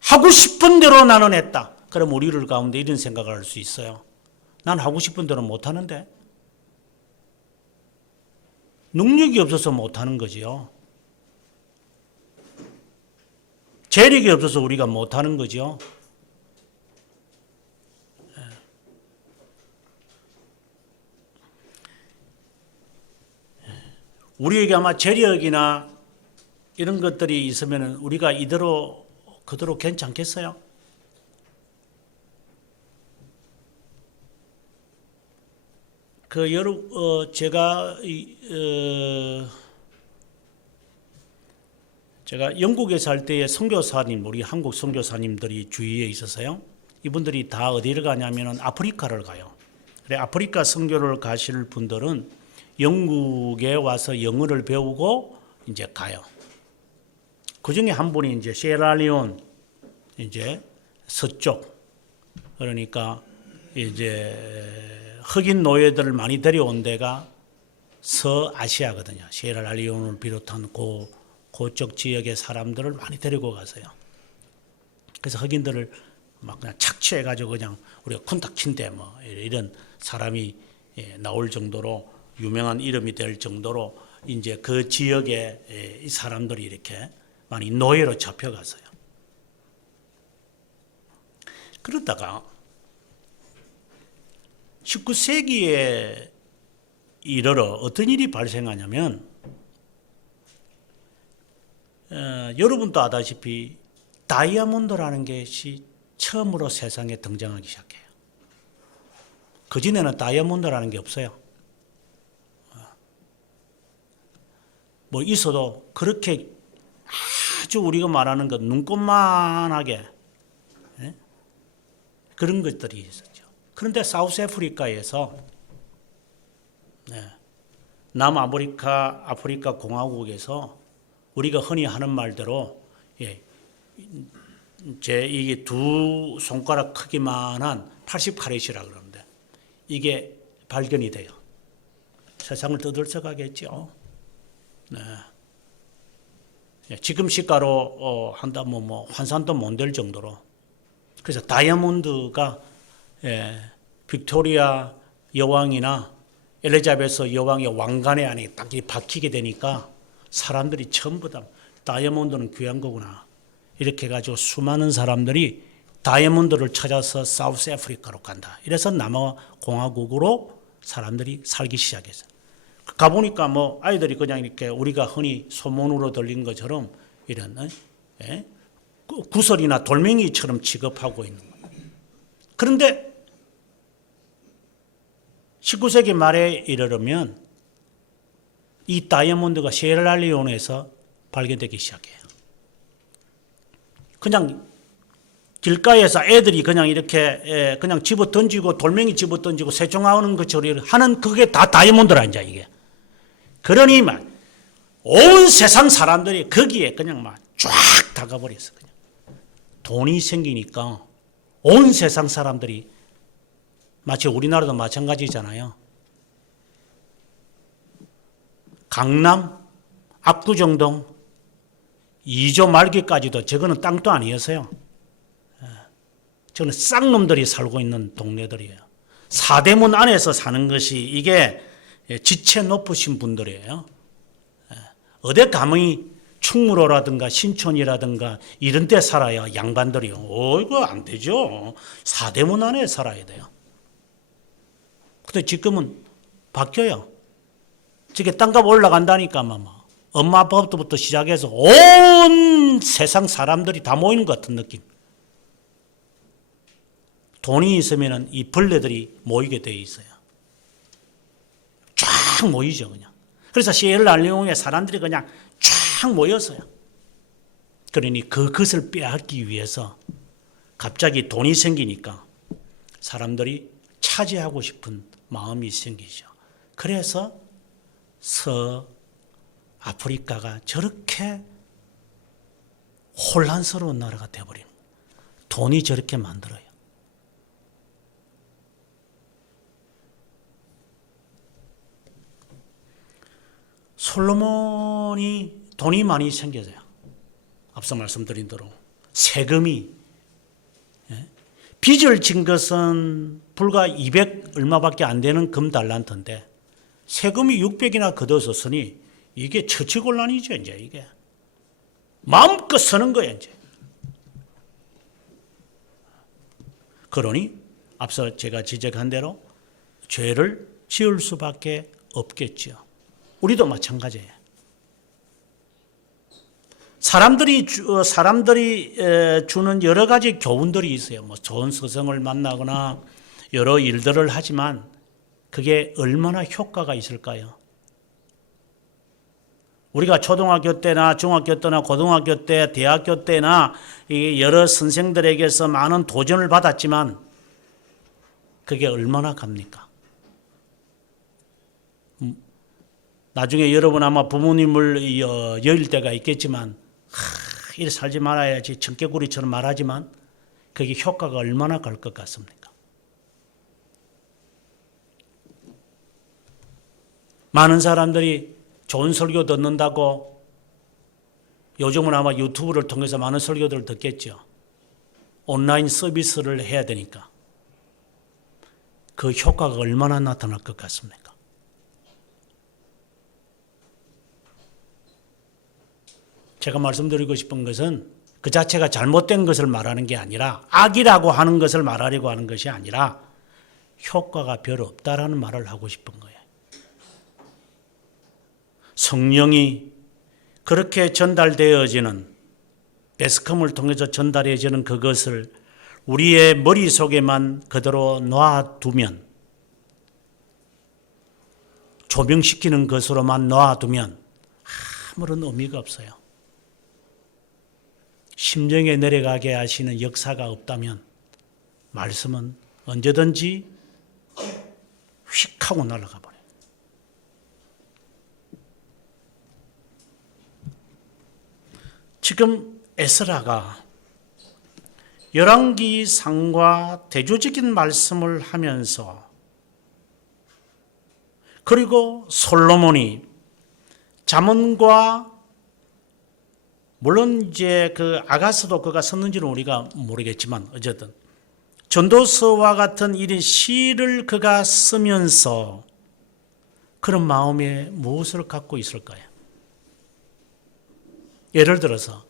하고 싶은 대로 나는 했다. 그럼 우리를 가운데 이런 생각을 할 수 있어요. 난 하고 싶은 대로 못하는데. 능력이 없어서 못하는 거지요. 재력이 없어서 우리가 못하는 거죠. 우리에게 아마 재력이나 이런 것들이 있으면 우리가 이대로 그대로 괜찮겠어요? 제가 제가 영국에 살 때에 선교사님, 우리 한국 선교사님들이 주위에 있어서요. 이분들이 다 어디를 가냐면은 아프리카를 가요. 그래 아프리카 선교를 가실 분들은 영국에 와서 영어를 배우고 이제 가요. 그 중에 한 분이 이제 시에라리온 이제 서쪽 그러니까 이제 흑인 노예들을 많이 데려온 데가 서아시아거든요. 시에라리온을 비롯한 그쪽 지역의 사람들을 많이 데리고 가서요. 그래서 흑인들을 막 그냥 착취해가지고 그냥 우리가 쿤타킨데 뭐 이런 사람이 나올 정도로 유명한 이름이 될 정도로 이제 그 지역에 이 사람들이 이렇게 많이 노예로 잡혀가서요. 그러다가 19세기에 이르러 어떤 일이 발생하냐면 여러분도 아다시피 다이아몬드라는 것이 처음으로 세상에 등장하기 시작해요. 그전에는 다이아몬드라는 게 없어요. 뭐 있어도 그렇게 아주 우리가 말하는 것 눈꽃만하게 그런 것들이 있었죠. 그런데 사우스 아프리카에서 남아프리카 공화국에서 우리가 흔히 하는 말대로 이게 두 손가락 크기만한 80카렛이라 그러는데 이게 발견이 돼요. 세상을 떠들썩하겠죠. 네. 지금 시가로 한다면 뭐 환산도 못 될 정도로. 그래서 다이아몬드가 빅토리아 여왕이나 엘리자베스 여왕의 왕관에 안에 딱 박히게 되니까 사람들이 전부 다 다이아몬드는 귀한 거구나. 이렇게 해가지고 수많은 사람들이 다이아몬드를 찾아서 사우스 아프리카로 간다. 이래서 남아공화국으로 사람들이 살기 시작했어요. 가보니까 뭐 아이들이 그냥 이렇게 우리가 흔히 소문으로 들린 것처럼 이런 구설이나 돌멩이처럼 취급하고 있는 거예요. 그런데 19세기 말에 이르면 이 다이아몬드가 시에라리온에서 발견되기 시작해요. 그냥 길가에서 애들이 그냥 이렇게 그냥 집어 던지고 돌멩이 집어 던지고 세종하는 것처럼 하는 그게 다 다이아몬드라 이제 이게. 그러니 막 온 세상 사람들이 거기에 그냥 막 쫙 다가버렸어. 그냥 돈이 생기니까 온 세상 사람들이 마치 우리나라도 마찬가지잖아요. 강남, 압구정동, 2조 말기까지도 저거는 땅도 아니었어요. 저는 쌍놈들이 살고 있는 동네들이에요. 사대문 안에서 사는 것이 이게 지체 높으신 분들이에요. 어디 가면 충무로라든가 신촌이라든가 이런 데 살아야 양반들이요. 이거 안 되죠. 사대문 안에 살아야 돼요. 근데 지금은 바뀌어요. 저게 땅값 올라간다니까 뭐. 엄마 아빠부터 시작해서 온 세상 사람들이 다 모이는 것 같은 느낌. 돈이 있으면 이 벌레들이 모이게 돼 있어요. 쫙 모이죠 그냥. 그래서 시에라리온에 사람들이 그냥 쫙 모였어요. 그러니 그것을 빼앗기 위해서 갑자기 돈이 생기니까 사람들이 차지하고 싶은 마음이 생기죠. 그래서 서아프리카가 저렇게 혼란스러운 나라가 되어버린 돈이 저렇게 만들어요. 솔로몬이 돈이 많이 생겨서요. 앞서 말씀드린 대로 세금이 빚을 진 것은 불과 200 얼마밖에 안 되는 금달란트인데 세금이 600이나 걷어졌으니 이게 처치곤란이죠. 이제 이게 마음껏 쓰는 거예요. 이제 그러니 앞서 제가 지적한 대로 죄를 지을 수밖에 없겠죠. 우리도 마찬가지예요. 사람들이 주는 여러 가지 교훈들이 있어요. 뭐 좋은 스승을 만나거나 여러 일들을 하지만 그게 얼마나 효과가 있을까요? 우리가 초등학교 때나 중학교 때나 고등학교 때, 대학교 때나 여러 선생들에게서 많은 도전을 받았지만 그게 얼마나 갑니까? 나중에 여러분 아마 부모님을 여일 때가 있겠지만 이래 살지 말아야지 청개구리처럼 말하지만 그게 효과가 얼마나 갈 것 같습니까? 많은 사람들이 좋은 설교 듣는다고 요즘은 아마 유튜브를 통해서 많은 설교들을 듣겠죠. 온라인 서비스를 해야 되니까 그 효과가 얼마나 나타날 것 같습니까? 제가 말씀드리고 싶은 것은 그 자체가 잘못된 것을 말하는 게 아니라 악이라고 하는 것을 말하려고 하는 것이 아니라 효과가 별 없다라는 말을 하고 싶은 거예요. 성령이 그렇게 전달되어지는 베스컴을 통해서 전달해지는 그것을 우리의 머릿속에만 그대로 놔두면 조명시키는 것으로만 놔두면 아무런 의미가 없어요. 심령에 내려가게 하시는 역사가 없다면 말씀은 언제든지 휙 하고 날아가 버려요. 지금 에스라가 열왕기상과 대조적인 말씀을 하면서 그리고 솔로몬이 잠언과 물론 이제 그 아가스도 그가 썼는지는 우리가 모르겠지만 어쨌든 전도서와 같은 이런 시를 그가 쓰면서 그런 마음에 무엇을 갖고 있을까요? 예를 들어서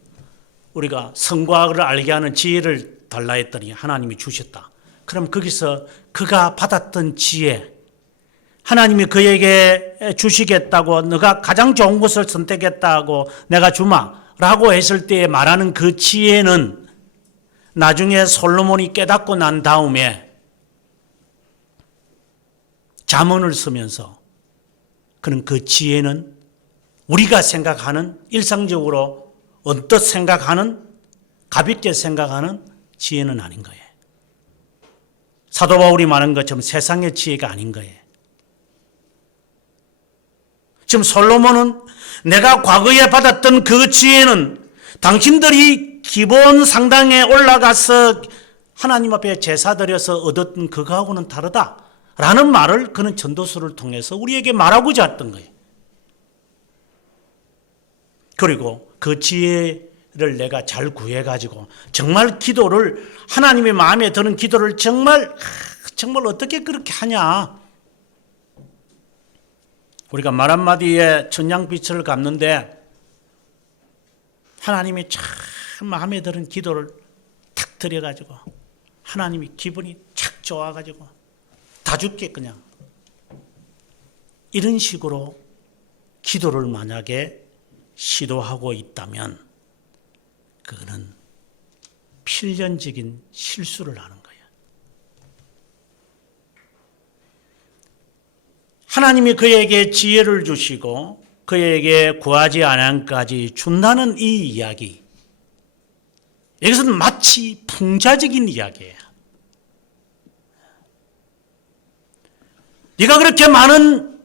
우리가 성과를 알게 하는 지혜를 달라 했더니 하나님이 주셨다. 그럼 거기서 그가 받았던 지혜, 하나님이 그에게 주시겠다고 너가 가장 좋은 것을 선택했다고 내가 주마 라고 했을 때 말하는 그 지혜는 나중에 솔로몬이 깨닫고 난 다음에 잠언을 쓰면서 그는 그 지혜는 우리가 생각하는 일상적으로 언뜻 생각하는 가볍게 생각하는 지혜는 아닌 거예요. 사도 바울이 말한 것처럼 세상의 지혜가 아닌 거예요. 지금 솔로몬은 내가 과거에 받았던 그 지혜는 당신들이 기본 상당에 올라가서 하나님 앞에 제사 드려서 얻었던 그거하고는 다르다라는 말을 그는 전도서를 통해서 우리에게 말하고자 했던 거예요. 그리고 그 지혜를 내가 잘 구해가지고 정말 기도를 하나님의 마음에 드는 기도를 정말 어떻게 그렇게 하냐. 우리가 말 한마디에 천냥빛을 갚는데 하나님이 참 마음에 드는 기도를 탁 드려가지고 하나님이 기분이 착 좋아가지고 다 줄게 그냥 이런 식으로 기도를 만약에 시도하고 있다면 그거는 필연적인 실수를 하는 거예요. 하나님이 그에게 지혜를 주시고 그에게 구하지 않은까지 준다는 이 이야기, 여기서는 마치 풍자적인 이야기예요. 네가 그렇게 많은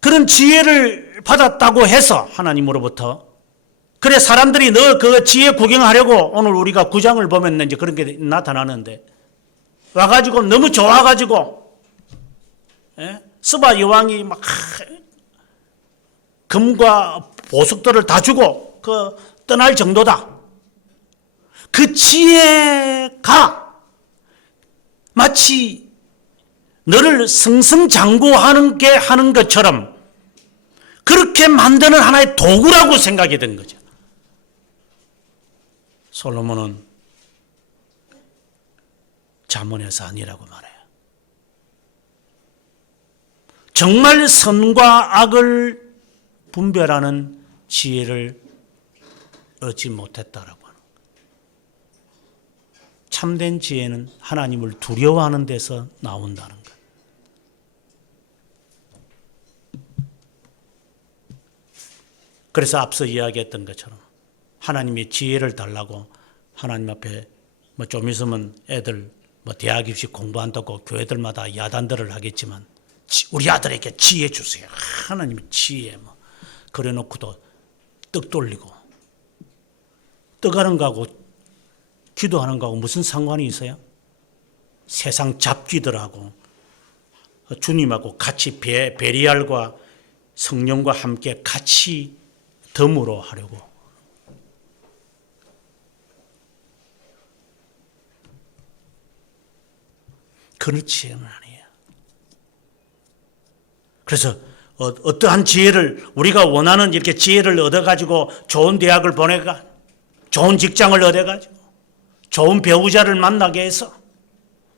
그런 지혜를 받았다고 해서 하나님으로부터 그래 사람들이 너 그 지혜 구경하려고 오늘 우리가 9장을 보면 이제 그런 게 나타나는데 와가지고 너무 좋아가지고 스바 여왕이 막 금과 보석들을 다 주고 그 떠날 정도다. 그 지혜가 마치 너를 승승장구하는 게 하는 것처럼 그렇게 만드는 하나의 도구라고 생각이 된 거죠. 솔로몬은 잠언에서 아니라고 말해요. 정말 선과 악을 분별하는 지혜를 얻지 못했다라고 하는 거예요. 참된 지혜는 하나님을 두려워하는 데서 나온다는 거예요. 그래서 앞서 이야기했던 것처럼 하나님이 지혜를 달라고 하나님 앞에 뭐 좀 있으면 애들 뭐 대학 입시 공부한다고 교회들마다 야단들을 하겠지만 우리 아들에게 지혜 주세요. 하나님이 지혜 뭐 그래 놓고도 떡 돌리고 떡하는 거하고 기도하는 거하고 무슨 상관이 있어요? 세상 잡귀들하고 주님하고 같이 베리알과 성령과 함께 같이 덤으로 하려고. 그런 지혜는 아니에요. 그래서 어떠한 지혜를 우리가 원하는 이렇게 지혜를 얻어가지고 좋은 대학을 보내가 좋은 직장을 얻어가지고 좋은 배우자를 만나게 해서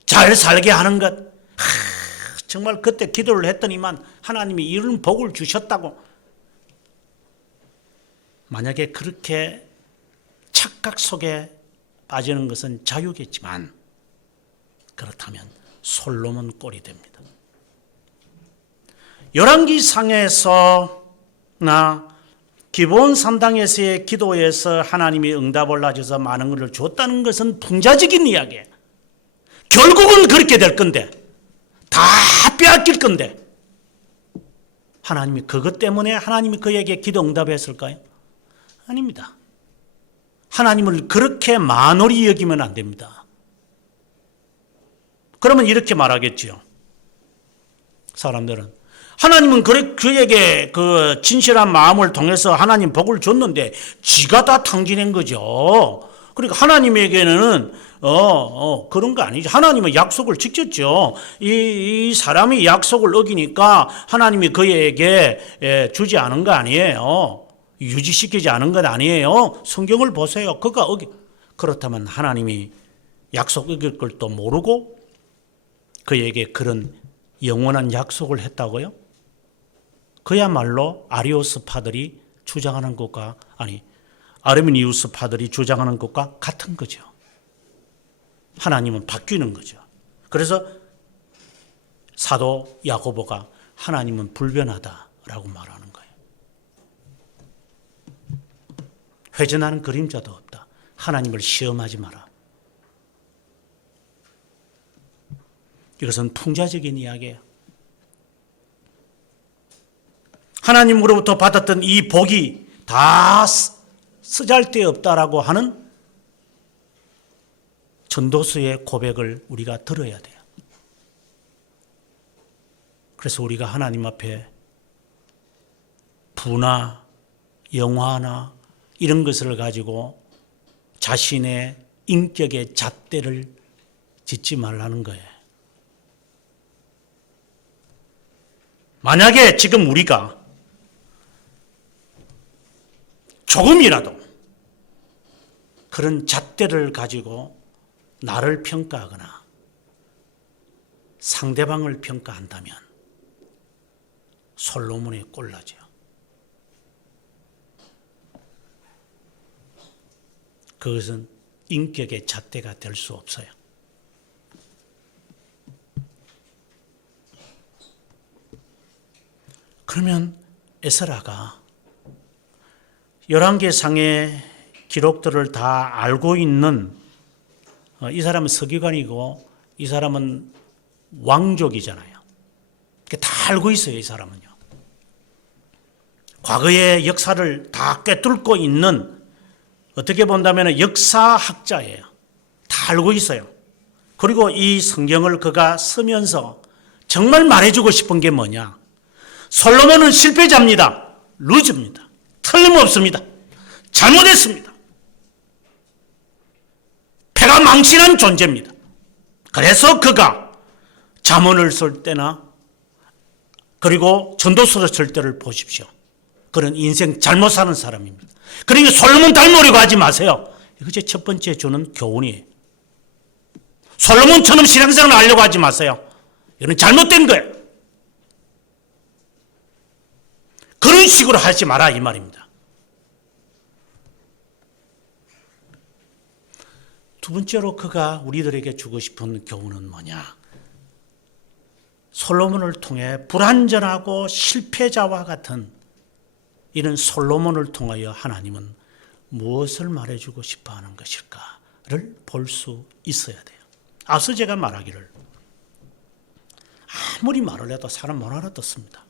잘 살게 하는 것. 정말 그때 기도를 했더니만 하나님이 이런 복을 주셨다고. 만약에 그렇게 착각 속에 빠지는 것은 자유겠지만 그렇다면 솔로몬 꼴이 됩니다. 열왕기상에서 기브온 산당에서의 기도에서 하나님이 응답을 하셔서 많은 것을 줬다는 것은 풍자적인 이야기예요. 결국은 그렇게 될 건데 다 빼앗길 건데 하나님이 그것 때문에 하나님이 그에게 기도 응답했을까요? 아닙니다. 하나님을 그렇게 만홀히 여기면 안 됩니다. 그러면 이렇게 말하겠지요. 사람들은 하나님은 그에게 그 진실한 마음을 통해서 하나님 복을 줬는데 지가 다 탕진한 거죠. 그러니까 하나님에게는 그런 거 아니죠. 하나님은 약속을 지켰죠. 이 사람이 약속을 어기니까 하나님이 그에게 주지 않은 거 아니에요. 유지시키지 않은 것 아니에요. 성경을 보세요. 그렇다면 하나님이 약속 어길 걸 또 모르고 그에게 그런 영원한 약속을 했다고요? 그야말로 아리오스파들이 주장하는 것과 아르미니우스파들이 주장하는 것과 같은 거죠. 하나님은 바뀌는 거죠. 그래서 사도 야고보가 하나님은 불변하다라고 말하는 거예요. 회전하는 그림자도 없다. 하나님을 시험하지 마라. 이것은 풍자적인 이야기예요. 하나님으로부터 받았던 이 복이 다 쓰잘데없다라고 하는 전도서의 고백을 우리가 들어야 돼요. 그래서 우리가 하나님 앞에 부나 영화나 이런 것을 가지고 자신의 인격의 잣대를 짓지 말라는 거예요. 만약에 지금 우리가 조금이라도 그런 잣대를 가지고 나를 평가하거나 상대방을 평가한다면 솔로몬의 꼴나죠. 그것은 인격의 잣대가 될 수 없어요. 그러면 에스라가 11개상의 기록들을 다 알고 있는, 이 사람은 서기관이고 이 사람은 왕족이잖아요. 다 알고 있어요, 이 사람은요. 과거의 역사를 다 꿰뚫고 있는, 어떻게 본다면 역사학자예요. 다 알고 있어요. 그리고 이 성경을 그가 쓰면서 정말 말해주고 싶은 게 뭐냐? 솔로몬은 실패자입니다. 루즈입니다. 틀림없습니다. 잘못했습니다. 패가 망신한 존재입니다. 그래서 그가 잠언을 쓸 때나 그리고 전도서를 쓸 때를 보십시오. 그런 인생 잘못 사는 사람입니다. 그러니까 솔로몬 닮으려고 하지 마세요. 이것이 첫 번째 주는 교훈이에요. 솔로몬처럼 신앙생활을 하려고 하지 마세요. 이건 잘못된 거예요. 그런 식으로 하지 마라 이 말입니다. 두 번째로 그가 우리들에게 주고 싶은 교훈은 뭐냐? 솔로몬을 통해 불완전하고 실패자와 같은 이런 솔로몬을 통하여 하나님은 무엇을 말해주고 싶어 하는 것일까를 볼 수 있어야 돼요. 앞서 제가 말하기를 아무리 말을 해도 사람 못 알아듣습니다.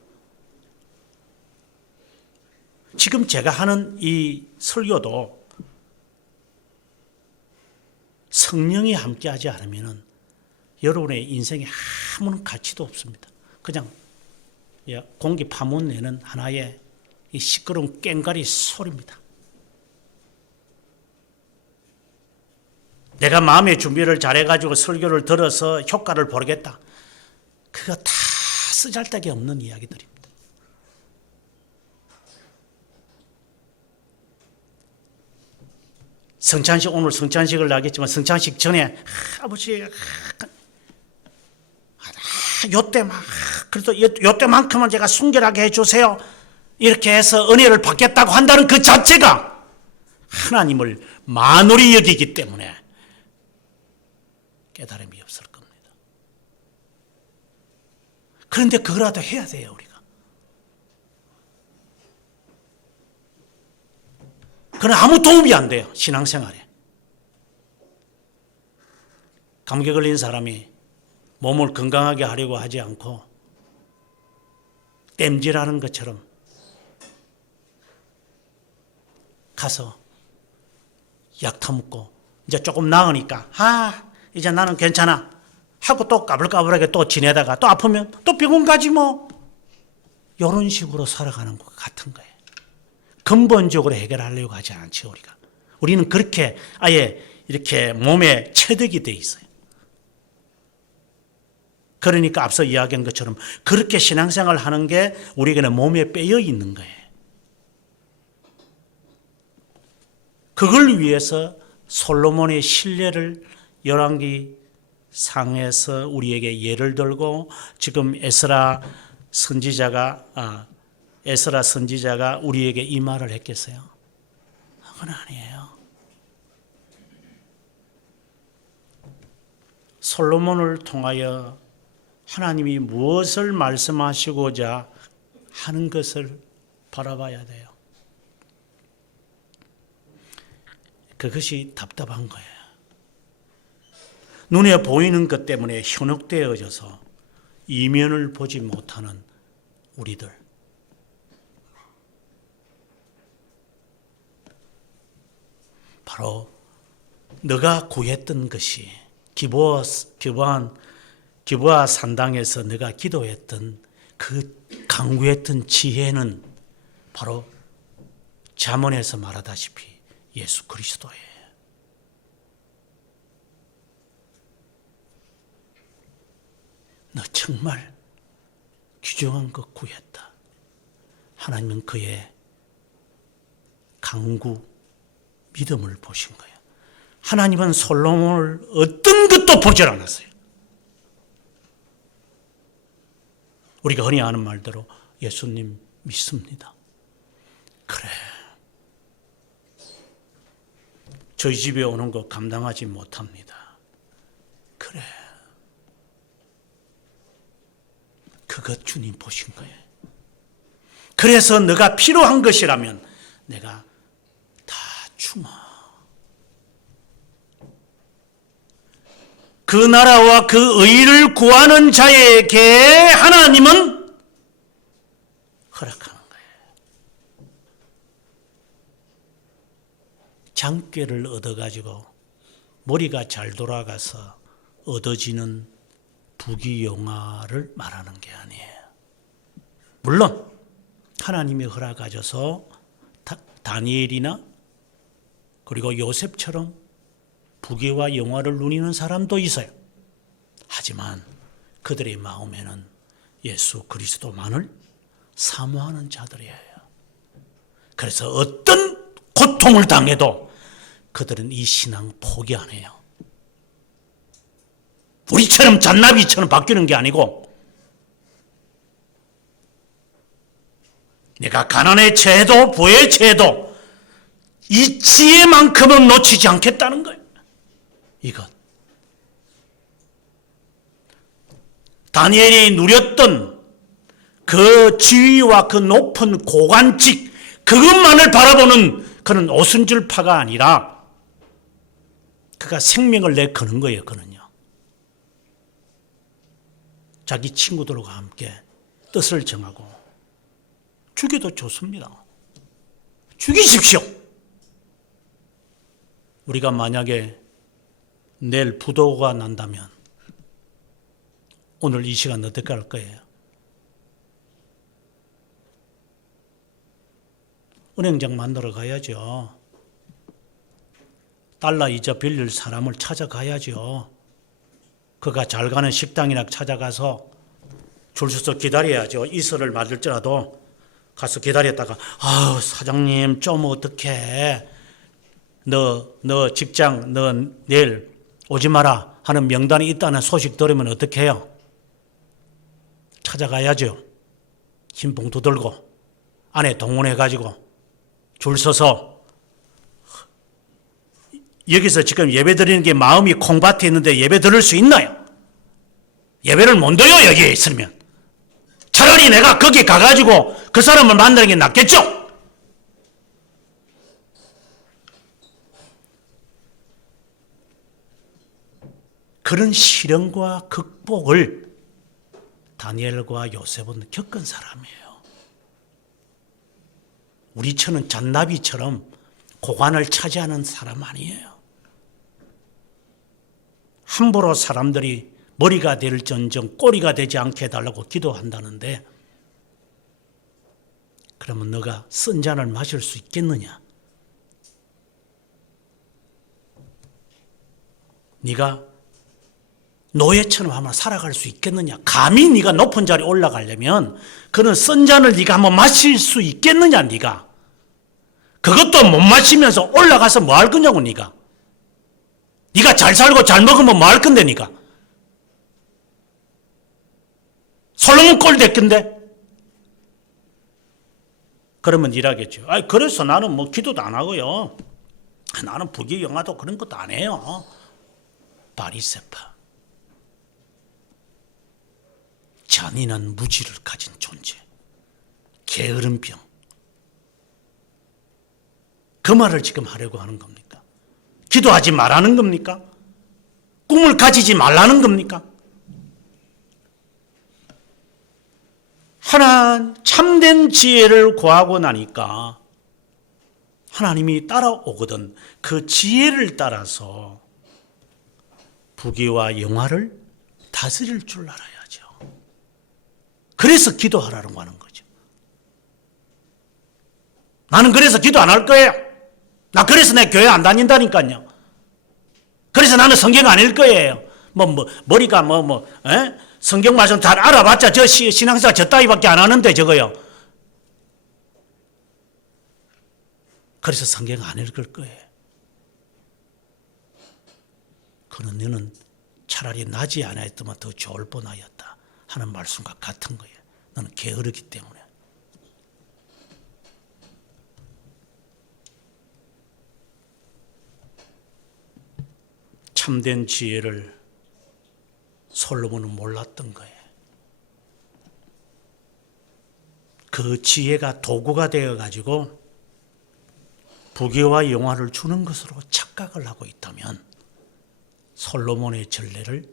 지금 제가 하는 이 설교도 성령이 함께하지 않으면 여러분의 인생에 아무런 가치도 없습니다. 그냥 공기 파묻내는 하나의 이 시끄러운 꽹과리 소리입니다. 내가 마음의 준비를 잘해가지고 설교를 들어서 효과를 보겠다. 그거 다 쓰잘데기 없는 이야기들입니다. 성찬식, 오늘 성찬식을 하겠지만 성찬식 전에 아버지 요때만 그래도 요때만큼은 제가 순결하게 해주세요. 이렇게 해서 은혜를 받겠다고 한다는 그 자체가 하나님을 만홀히 여기기 때문에 깨달음이 없을 겁니다. 그런데 그거라도 해야 돼요, 우리가. 그건 아무 도움이 안 돼요, 신앙생활에. 감기 걸린 사람이 몸을 건강하게 하려고 하지 않고 땜질하는 것처럼 가서 약 타먹고 이제 조금 나으니까 이제 나는 괜찮아 하고 또 까불까불하게 또 지내다가 또 아프면 또 병원 가지 뭐. 이런 식으로 살아가는 것 같은 거예요. 근본적으로 해결하려고 하지 않죠, 우리가. 우리는 그렇게 아예 이렇게 몸에 체득이 돼 있어요. 그러니까 앞서 이야기한 것처럼 그렇게 신앙생활을 하는 게 우리에게는 몸에 빼여 있는 거예요. 그걸 위해서 솔로몬의 신뢰를 열왕기 상에서 우리에게 예를 들고 지금 에스라 선지자가 우리에게 이 말을 했겠어요? 그건 아니에요. 솔로몬을 통하여 하나님이 무엇을 말씀하시고자 하는 것을 바라봐야 돼요. 그것이 답답한 거예요. 눈에 보이는 것 때문에 현혹되어져서 이면을 보지 못하는 우리들. 바로 너가 구했던 것이 기브아 산당에서 너가 기도했던 그 간구했던 지혜는 바로 잠언에서 말하다시피 예수 그리스도예요. 너 정말 귀중한 것 구했다. 하나님은 그의 간구, 믿음을 보신 거예요. 하나님은 솔로몬을 어떤 것도 보질 않았어요. 우리가 흔히 하는 말대로 예수님 믿습니다. 그래. 저희 집에 오는 거 감당하지 못합니다. 그래. 그것 주님 보신 거예요. 그래서 너가 필요한 것이라면 내가 다 주마. 그 나라와 그 의를 구하는 자에게 하나님은 허락하는 거예요. 장꾀를 얻어가지고 머리가 잘 돌아가서 얻어지는 부귀영화를 말하는 게 아니에요. 물론 하나님이 허락하셔서 다니엘이나 그리고 요셉처럼 부귀와 영화를 누리는 사람도 있어요. 하지만 그들의 마음에는 예수 그리스도만을 사모하는 자들이에요. 그래서 어떤 고통을 당해도 그들은 이 신앙 포기 안 해요. 우리처럼 잔나비처럼 바뀌는 게 아니고 내가 가난에 처해도 부에 처해도 이 지혜만큼은 놓치지 않겠다는 거예요. 이것. 다니엘이 누렸던 그 지위와 그 높은 고관직, 그것만을 바라보는 그런 오순절파가 아니라 그가 생명을 내거는 거예요. 그는요. 자기 친구들과 함께 뜻을 정하고 죽여도 좋습니다. 죽이십시오. 우리가 만약에 내일 부도가 난다면 오늘 이 시간 어떻게 할 거예요? 은행장 만나러 가야죠. 달러 이자 빌릴 사람을 찾아가야죠. 그가 잘 가는 식당이나 찾아가서 줄 서서 기다려야죠. 이슬을 맞을지라도 가서 기다렸다가 사장님 좀 어떡해. 너 직장 너 내일 오지 마라 하는 명단이 있다는 소식 들으면 어떡해요? 찾아가야죠. 흰 봉투 들고 안에 동원해가지고 줄 서서 여기서 지금 예배 드리는 게 마음이 콩밭에 있는데 예배 드릴 수 있나요? 예배를 못 드려요. 여기에 있으면. 차라리 내가 거기 가가지고 그 사람을 만나는 게 낫겠죠? 그런 시련과 극복을 다니엘과 요셉은 겪은 사람이에요. 우리처럼 잔나비처럼 고관을 차지하는 사람 아니에요. 함부로 사람들이 머리가 될전정 꼬리가 되지 않게 해달라고 기도한다는데 그러면 너가 쓴 잔을 마실 수 있겠느냐? 네가 노예처럼 한번 살아갈 수 있겠느냐? 감히 네가 높은 자리에 올라가려면 그런 쓴 잔을 네가 한번 마실 수 있겠느냐? 네가 그것도 못 마시면서 올라가서 뭐 할 거냐고. 네가 잘 살고 잘 먹으면 뭐 할 건데. 네가 솔로몬 꼴 됐건데. 그러면 일하겠죠. 그래서 나는 뭐 기도도 안 하고요. 나는 부귀영화도 그런 것도 안 해요. 바리새파. 잔인한 무지를 가진 존재. 게으름병. 그 말을 지금 하려고 하는 겁니까? 기도하지 말라는 겁니까? 꿈을 가지지 말라는 겁니까? 하나 참된 지혜를 구하고 나니까 하나님이 따라오거든. 그 지혜를 따라서 부귀와 영화를 다스릴 줄 알아야죠. 그래서 기도하라고 하는 거죠. 나는 그래서 기도 안 할 거예요. 나 그래서 내 교회 안 다닌다니까요. 그래서 나는 성경 안 읽을 거예요. 머리가 성경 말씀 잘 알아봤자 저 신앙생활 저 따위밖에 안 하는데 저거요. 그래서 성경 안 읽을 거예요. 그는 너는 차라리 나지 않았더만 더 좋을 뻔하였다 하는 말씀과 같은 거예요. 너는 게으르기 때문에. 참된 지혜를 솔로몬은 몰랐던 거예요. 그 지혜가 도구가 되어가지고 부귀와 영화를 주는 것으로 착각을 하고 있다면 솔로몬의 전례를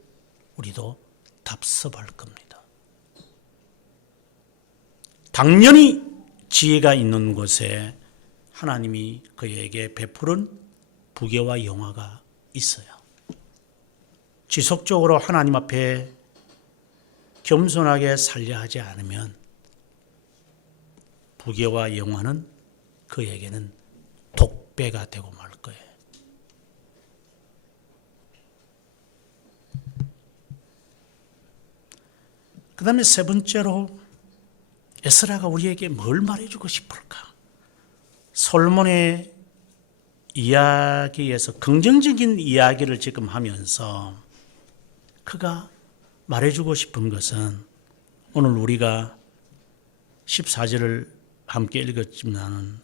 우리도 답습할 겁니다. 당연히 지혜가 있는 곳에 하나님이 그에게 베푸른 부귀와 영화가 있어요. 지속적으로 하나님 앞에 겸손하게 살려 하지 않으면 부귀와 영화는 그에게는 독배가 되고 말 거예요. 그 다음에 세 번째로 에스라가 우리에게 뭘 말해주고 싶을까? 솔로몬의 이야기에서 긍정적인 이야기를 지금 하면서 그가 말해주고 싶은 것은 오늘 우리가 14절을 함께 읽었지만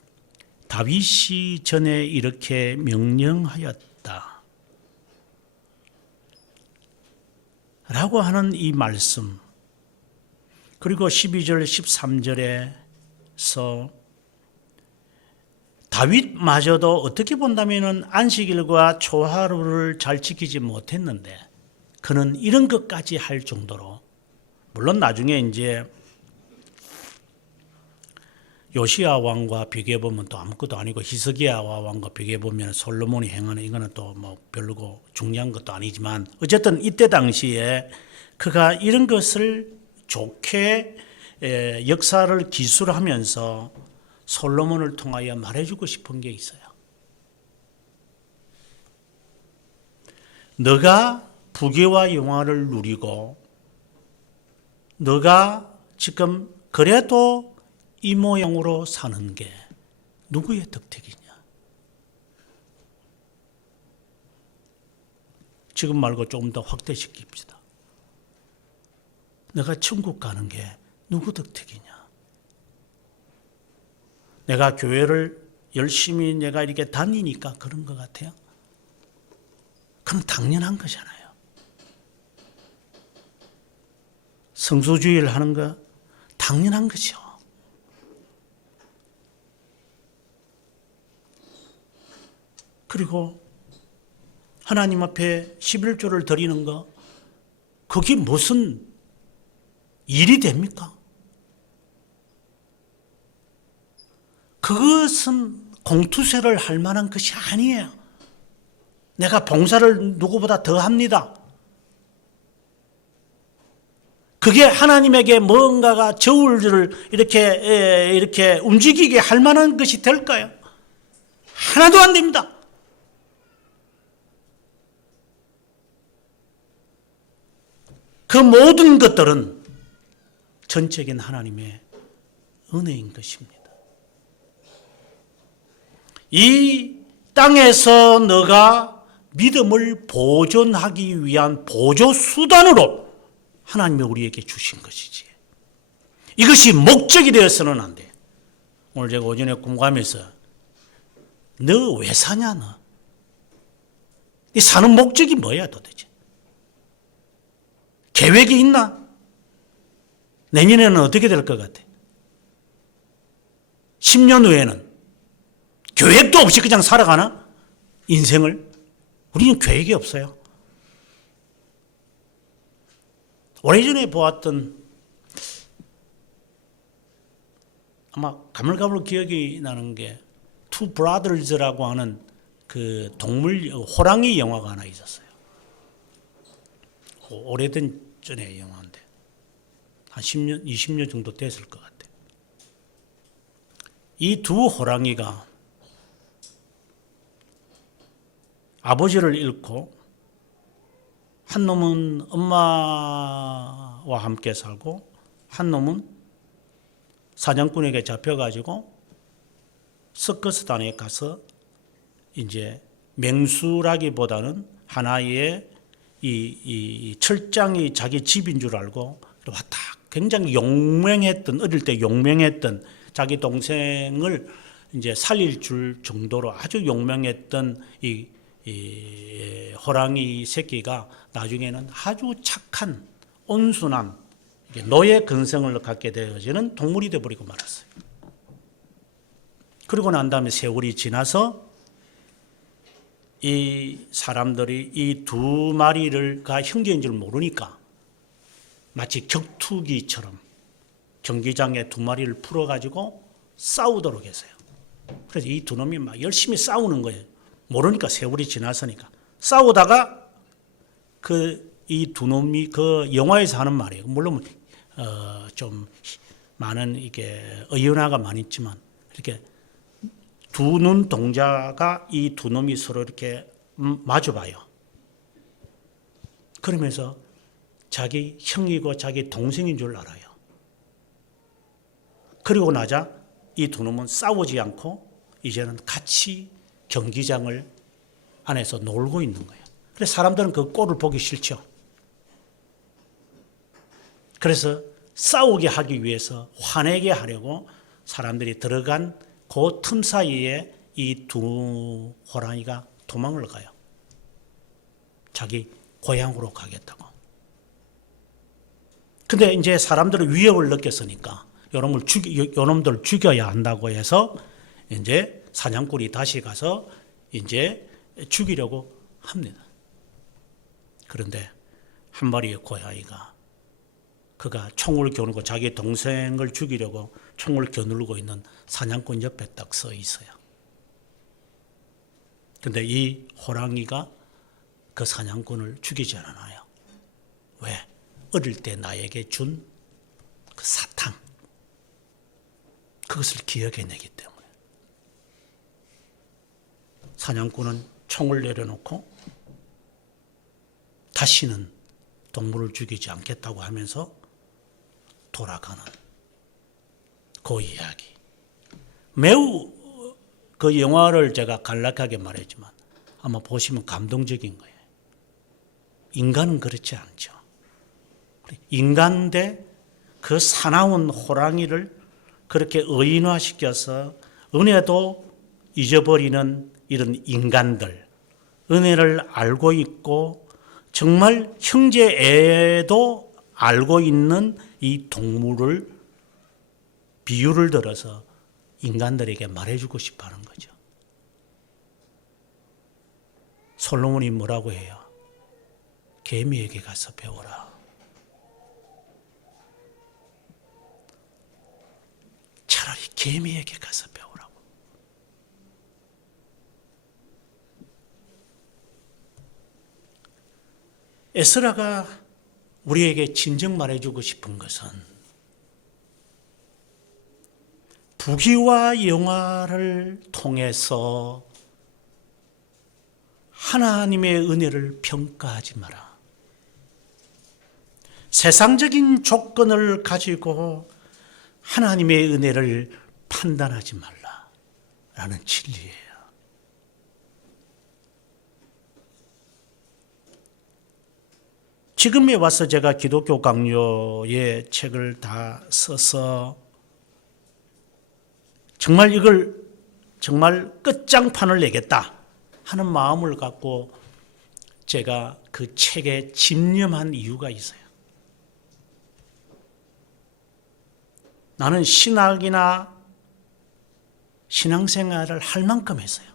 다윗이 전에 이렇게 명령하였다 라고 하는 이 말씀, 그리고 12절 13절에서 다윗마저도 어떻게 본다면은 안식일과 초하루를 잘 지키지 못했는데 그는 이런 것까지 할 정도로, 물론 나중에 이제 요시야 왕과 비교해 보면 또 아무것도 아니고 히스기야 왕과 비교해 보면 솔로몬이 행하는 이거는 또 뭐 별로고 중요한 것도 아니지만, 어쨌든 이때 당시에 그가 이런 것을 좋게 역사를 기술하면서 솔로몬을 통하여 말해주고 싶은 게 있어요. 너가 부귀와 영화를 누리고 너가 지금 그래도 이 모양으로 사는 게 누구의 덕택이냐? 지금 말고 조금 더 확대시킵시다. 내가 천국 가는 게 누구 덕택이냐? 내가 교회를 열심히 내가 이렇게 다니니까 그런 것 같아요? 그건 당연한 거잖아요. 성수주의를 하는 거 당연한 거죠. 그리고 하나님 앞에 11조를 드리는 거, 그게 무슨 일이 됩니까? 그것은 공투세를 할 만한 것이 아니에요. 내가 봉사를 누구보다 더 합니다. 그게 하나님에게 뭔가가 저울을 이렇게 움직이게 할 만한 것이 될까요? 하나도 안 됩니다. 그 모든 것들은 전적인 하나님의 은혜인 것입니다. 이 땅에서 너가 믿음을 보존하기 위한 보조 수단으로 하나님이 우리에게 주신 것이지, 이것이 목적이 되어서는 안 돼. 오늘 제가 오전에 공감해서 너 왜 사냐? 너 이 사는 목적이 뭐야 도대체? 계획이 있나? 내년에는 어떻게 될 것 같아? 10년 후에는 계획도 없이 그냥 살아가나? 인생을? 우리는 계획이 없어요. 오래전에 보았던, 아마 가물가물 기억이 나는 게 투 브라더즈라고 하는 그 동물 호랑이 영화가 하나 있었어요. 오래된 전의 영화인데 한 10년, 20년 정도 됐을 것 같아요. 이 두 호랑이가 아버지를 잃고, 한 놈은 엄마와 함께 살고 한 놈은 사냥꾼에게 잡혀가지고 서커스단에 가서 이제 맹수라기보다는 하나의 이 철장이 자기 집인 줄 알고 왔다. 굉장히 용맹했던, 어릴 때 용맹했던, 자기 동생을 이제 살릴 줄 정도로 아주 용맹했던 이 호랑이 새끼가 나중에는 아주 착한, 온순한 노예 근성을 갖게 되어지는 동물이 되어버리고 말았어요. 그리고 난 다음에 세월이 지나서 이 사람들이 이 두 마리가 형제인 줄 모르니까 마치 격투기처럼 경기장에 두 마리를 풀어가지고 싸우도록 했어요. 그래서 이 두 놈이 막 열심히 싸우는 거예요. 모르니까, 세월이 지났으니까. 싸우다가 이 두 놈이 그 영화에서 하는 말이에요. 물론 좀 많은 이게 의연화가 많이 있지만, 이렇게 두 눈 동자가 이 두 놈이 서로 이렇게 마주봐요. 그러면서 자기 형이고 자기 동생인 줄 알아요. 그리고 나자 이 두 놈은 싸우지 않고 이제는 같이 경기장을 안에서 놀고 있는 거예요. 그래서 사람들은 그 꼴을 보기 싫죠. 그래서 싸우게 하기 위해서, 화내게 하려고 사람들이 들어간 그 틈 사이에 이 두 호랑이가 도망을 가요. 자기 고향으로 가겠다고. 근데 이제 사람들은 위협을 느꼈으니까 요놈들 죽여야 한다고 해서 이제 사냥꾼이 다시 가서 이제 죽이려고 합니다. 그런데 한 마리의 고양이가 그가 총을 겨누고 자기 동생을 죽이려고 총을 겨누르고 있는 사냥꾼 옆에 딱 서 있어요. 근데 이 호랑이가 그 사냥꾼을 죽이지 않아요. 왜? 어릴 때 나에게 준 그 사탕, 그것을 기억해내기 때문에. 사냥꾼은 총을 내려놓고 다시는 동물을 죽이지 않겠다고 하면서 돌아가는 그 이야기. 매우 그 영화를 제가 간략하게 말했지만 아마 보시면 감동적인 거예요. 인간은 그렇지 않죠. 인간 대 그 사나운 호랑이를 그렇게 의인화시켜서 은혜도 잊어버리는 이런 인간들, 은혜를 알고 있고 정말 형제애도 알고 있는 이 동물을 비유를 들어서 인간들에게 말해주고 싶어 하는 거죠. 솔로몬이 뭐라고 해요? 개미에게 가서 배워라. 차라리 개미에게 가서 배우라고. 에스라가 우리에게 진정 말해주고 싶은 것은 부귀와 영화를 통해서 하나님의 은혜를 평가하지 마라. 세상적인 조건을 가지고 하나님의 은혜를 판단하지 말라라는 진리예요. 지금에 와서 제가 기독교 강요의 책을 다 써서 정말 이걸 정말 끝장판을 내겠다 하는 마음을 갖고 제가 그 책에 집념한 이유가 있어요. 나는 신학이나 신앙생활을 할 만큼 했어요.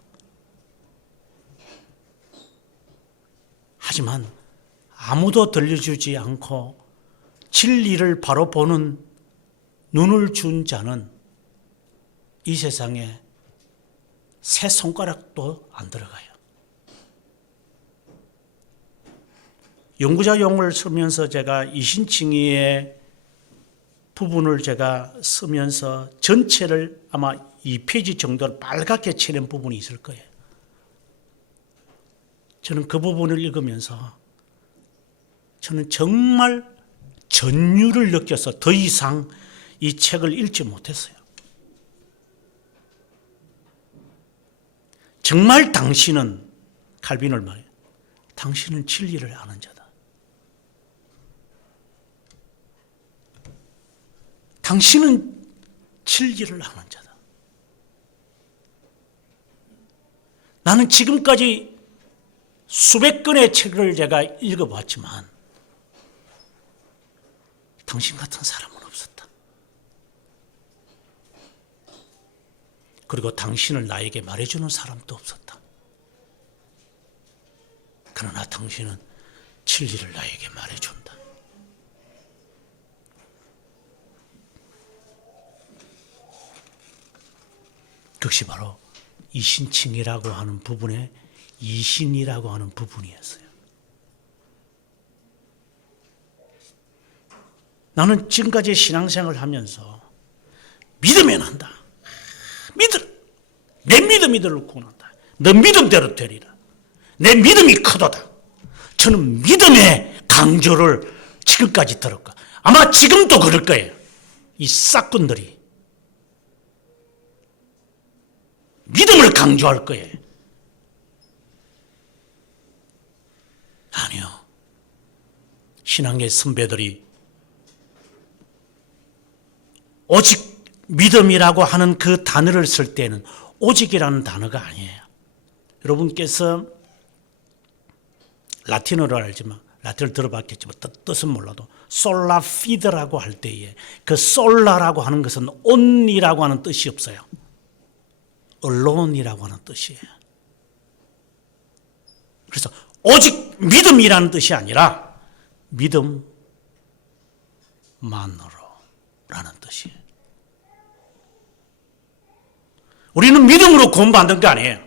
하지만 아무도 들려주지 않고 진리를 바로 보는 눈을 준 자는 이 세상에 새 손가락도 안 들어가요. 연구자용을 쓰면서 제가 이신칭의의 부분을 제가 쓰면서 전체를 아마 2페이지 정도를 빨갛게 칠한 부분이 있을 거예요. 저는 그 부분을 읽으면서 저는 정말 전율을 느껴서 더 이상 이 책을 읽지 못했어요. 정말 당신은, 칼빈을 말해요. 당신은 진리를 아는 자다. 당신은 진리를 아는 자다. 나는 지금까지 수백 권의 책을 제가 읽어봤지만 당신 같은 사람은 없었다. 그리고 당신을 나에게 말해주는 사람도 없었다. 그러나 당신은 진리를 나에게 말해준다. 그것이 바로 이신칭이라고 하는 부분의 이신이라고 하는 부분이었어요. 나는 지금까지 신앙생활을 하면서 믿으면 한다. 내 믿음이 너를 구원한다. 너 믿음대로 되리라. 내 믿음이 크도다. 저는 믿음의 강조를 지금까지 들었고 아마 지금도 그럴 거예요. 이 싹군들이 믿음을 강조할 거예요. 아니요. 신앙의 선배들이 오직 믿음이라고 하는 그 단어를 쓸 때는 오직이라는 단어가 아니에요. 여러분께서 라틴어를 알지만 라틴어를 들어봤겠지만 뜻은 몰라도 솔라 피드라고 할 때에 그 솔라라고 하는 것은 온이라고 하는 뜻이 없어요. alonei라고 하는 뜻이에요. 그래서 오직 믿음이라는 뜻이 아니라 믿음만으로라는 뜻이에요. 우리는 믿음으로 구원받는 게 아니에요.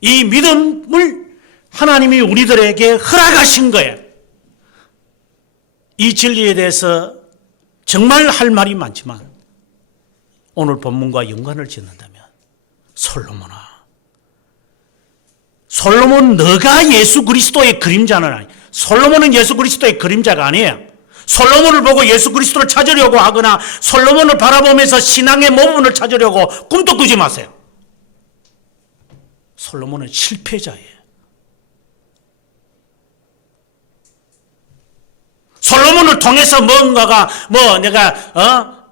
이 믿음을 하나님이 우리들에게 허락하신 거예요. 이 진리에 대해서 정말 할 말이 많지만 오늘 본문과 연관을 짓는다면 솔로몬 너가 예수 그리스도의 그림자는 아니에요. 솔로몬은 예수 그리스도의 그림자가 아니에요. 솔로몬을 보고 예수 그리스도를 찾으려고 하거나 솔로몬을 바라보면서 신앙의 모문을 찾으려고 꿈도 꾸지 마세요. 솔로몬은 실패자예요. 솔로몬을 통해서 뭔가가 내가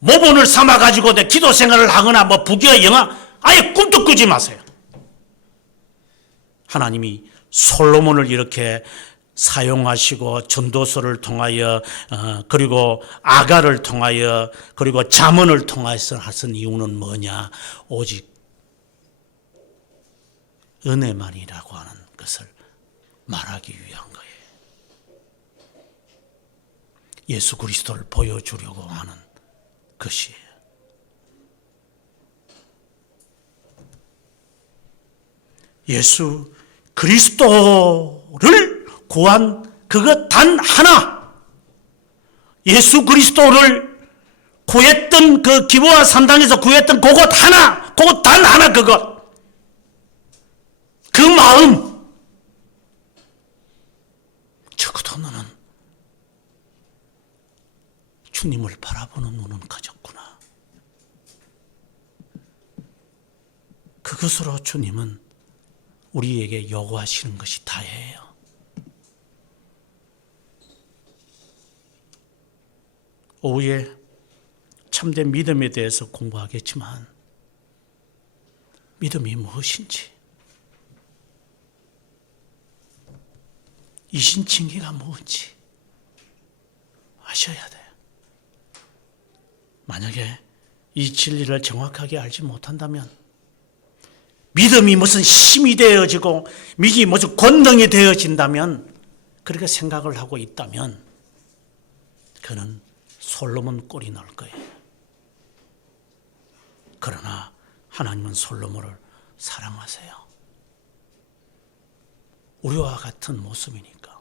모본을 삼아가지고 내 기도 생활을 하거나 부귀와 영화 아예 꿈도 꾸지 마세요. 하나님이 솔로몬을 이렇게 사용하시고 전도서를 통하여 그리고 아가를 통하여 그리고 잠언을 통해서 하신 이유는 뭐냐? 오직 은혜만이라고 하는 것을 말하기 위한 거예요. 예수 그리스도를 보여주려고 하는 것이에요. 예수 그리스도를 구한 그것 단 하나, 예수 그리스도를 구했던 그 기브와 산당에서 구했던 그것 하나, 그것 단 하나, 그것 그 마음, 적어도 너는 주님을 바라보는 눈은 가졌구나. 그것으로 주님은 우리에게 요구하시는 것이 다예요. 오후에 참된 믿음에 대해서 공부하겠지만 믿음이 무엇인지, 이신칭의가 뭔지 아셔야 돼요. 만약에 이 진리를 정확하게 알지 못한다면 믿음이 무슨 힘이 되어지고 믿음이 무슨 권능이 되어진다면 그렇게 생각을 하고 있다면 그는 솔로몬 꼴이 날 거예요. 그러나 하나님은 솔로몬을 사랑하세요. 우리와 같은 모습이니까.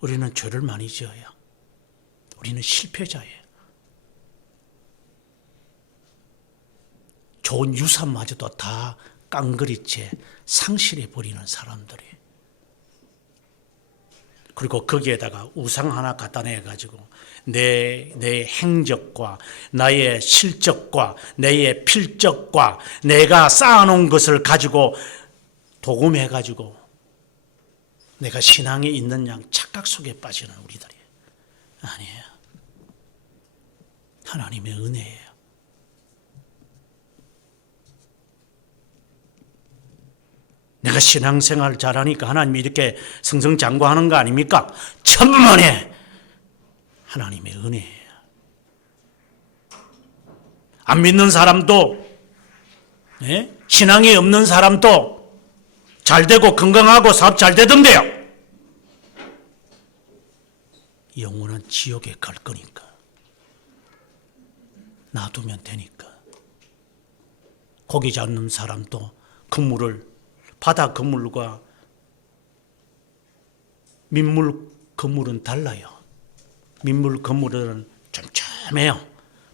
우리는 죄를 많이 지어요. 우리는 실패자예요. 좋은 유산마저도 다 깡그리째 상실해버리는 사람들이. 그리고 거기에다가 우상 하나 갖다 내가지고 내 행적과 나의 실적과 나의 필적과 내가 쌓아놓은 것을 가지고 도금해가지고 내가 신앙에 있는 양 착각 속에 빠지는 우리들이 아니에요. 하나님의 은혜예요. 내가 신앙생활 잘하니까 하나님이 이렇게 승승장구하는 거 아닙니까? 천만에 하나님의 은혜예요. 안 믿는 사람도, 신앙이 없는 사람도 잘 되고 건강하고 사업 잘 되던데요. 영원한 지옥에 갈 거니까 놔두면 되니까. 고기 잡는 사람도 그물을 바다 그물과 민물 그물은 달라요. 민물 그물은 쫌쫌해요.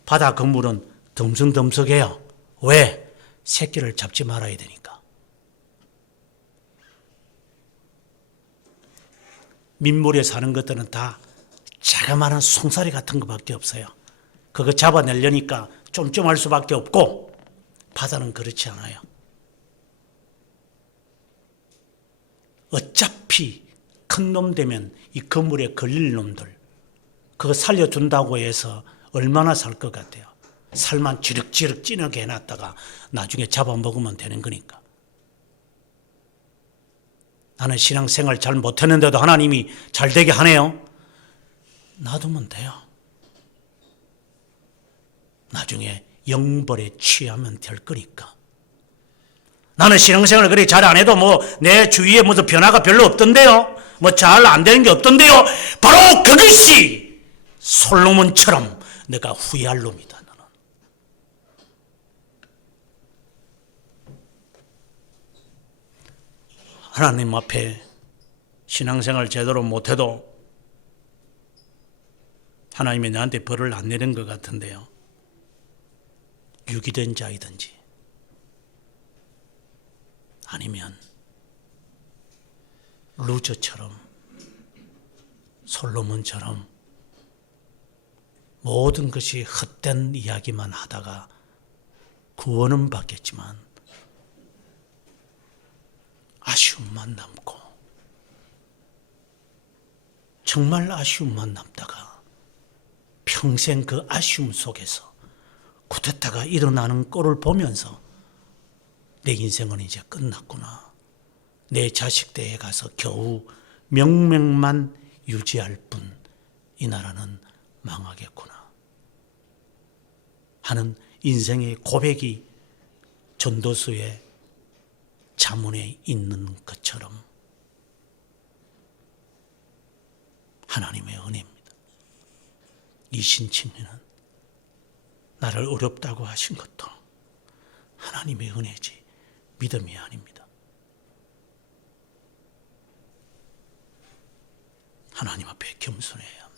바다 그물은 덤성덤성해요. 왜? 새끼를 잡지 말아야 되니까. 민물에 사는 것들은 다 자그마한 송사리 같은 것밖에 없어요. 그거 잡아내려니까 쫌쫌할 수밖에 없고, 바다는 그렇지 않아요. 어차피 큰 놈 되면 이 그물에 걸릴 놈들, 그거 살려준다고 해서 얼마나 살 것 같아요? 살만 지륵지륵 찌르게 해놨다가 나중에 잡아먹으면 되는 거니까. 나는 신앙생활 잘 못했는데도 하나님이 잘 되게 하네요. 놔두면 돼요. 나중에 영벌에 취하면 될 거니까. 나는 신앙생활을 그리 잘 안 해도 뭐 내 주위에 무슨 변화가 별로 없던데요. 뭐 잘 안 되는 게 없던데요. 바로 그것이 솔로몬처럼 내가 후회할 놈이다. 나는. 하나님 앞에 신앙생활 제대로 못해도 하나님이 나한테 벌을 안 내린 것 같은데요. 유기된 자이든지 아니면 루저처럼 솔로몬처럼 모든 것이 헛된 이야기만 하다가 구원은 받겠지만 아쉬움만 남고 정말 아쉬움만 남다가 평생 그 아쉬움 속에서 굳었다가 일어나는 꼴을 보면서 내 인생은 이제 끝났구나. 내 자식대에 가서 겨우 명맥만 유지할 뿐 이 나라는 망하겠구나 하는 인생의 고백이 전도서의 자문에 있는 것처럼 하나님의 은혜입니다. 이 신칭에는 나를 어렵다고 하신 것도 하나님의 은혜지 믿음이 아닙니다. 하나님 앞에 겸손해야 합니다.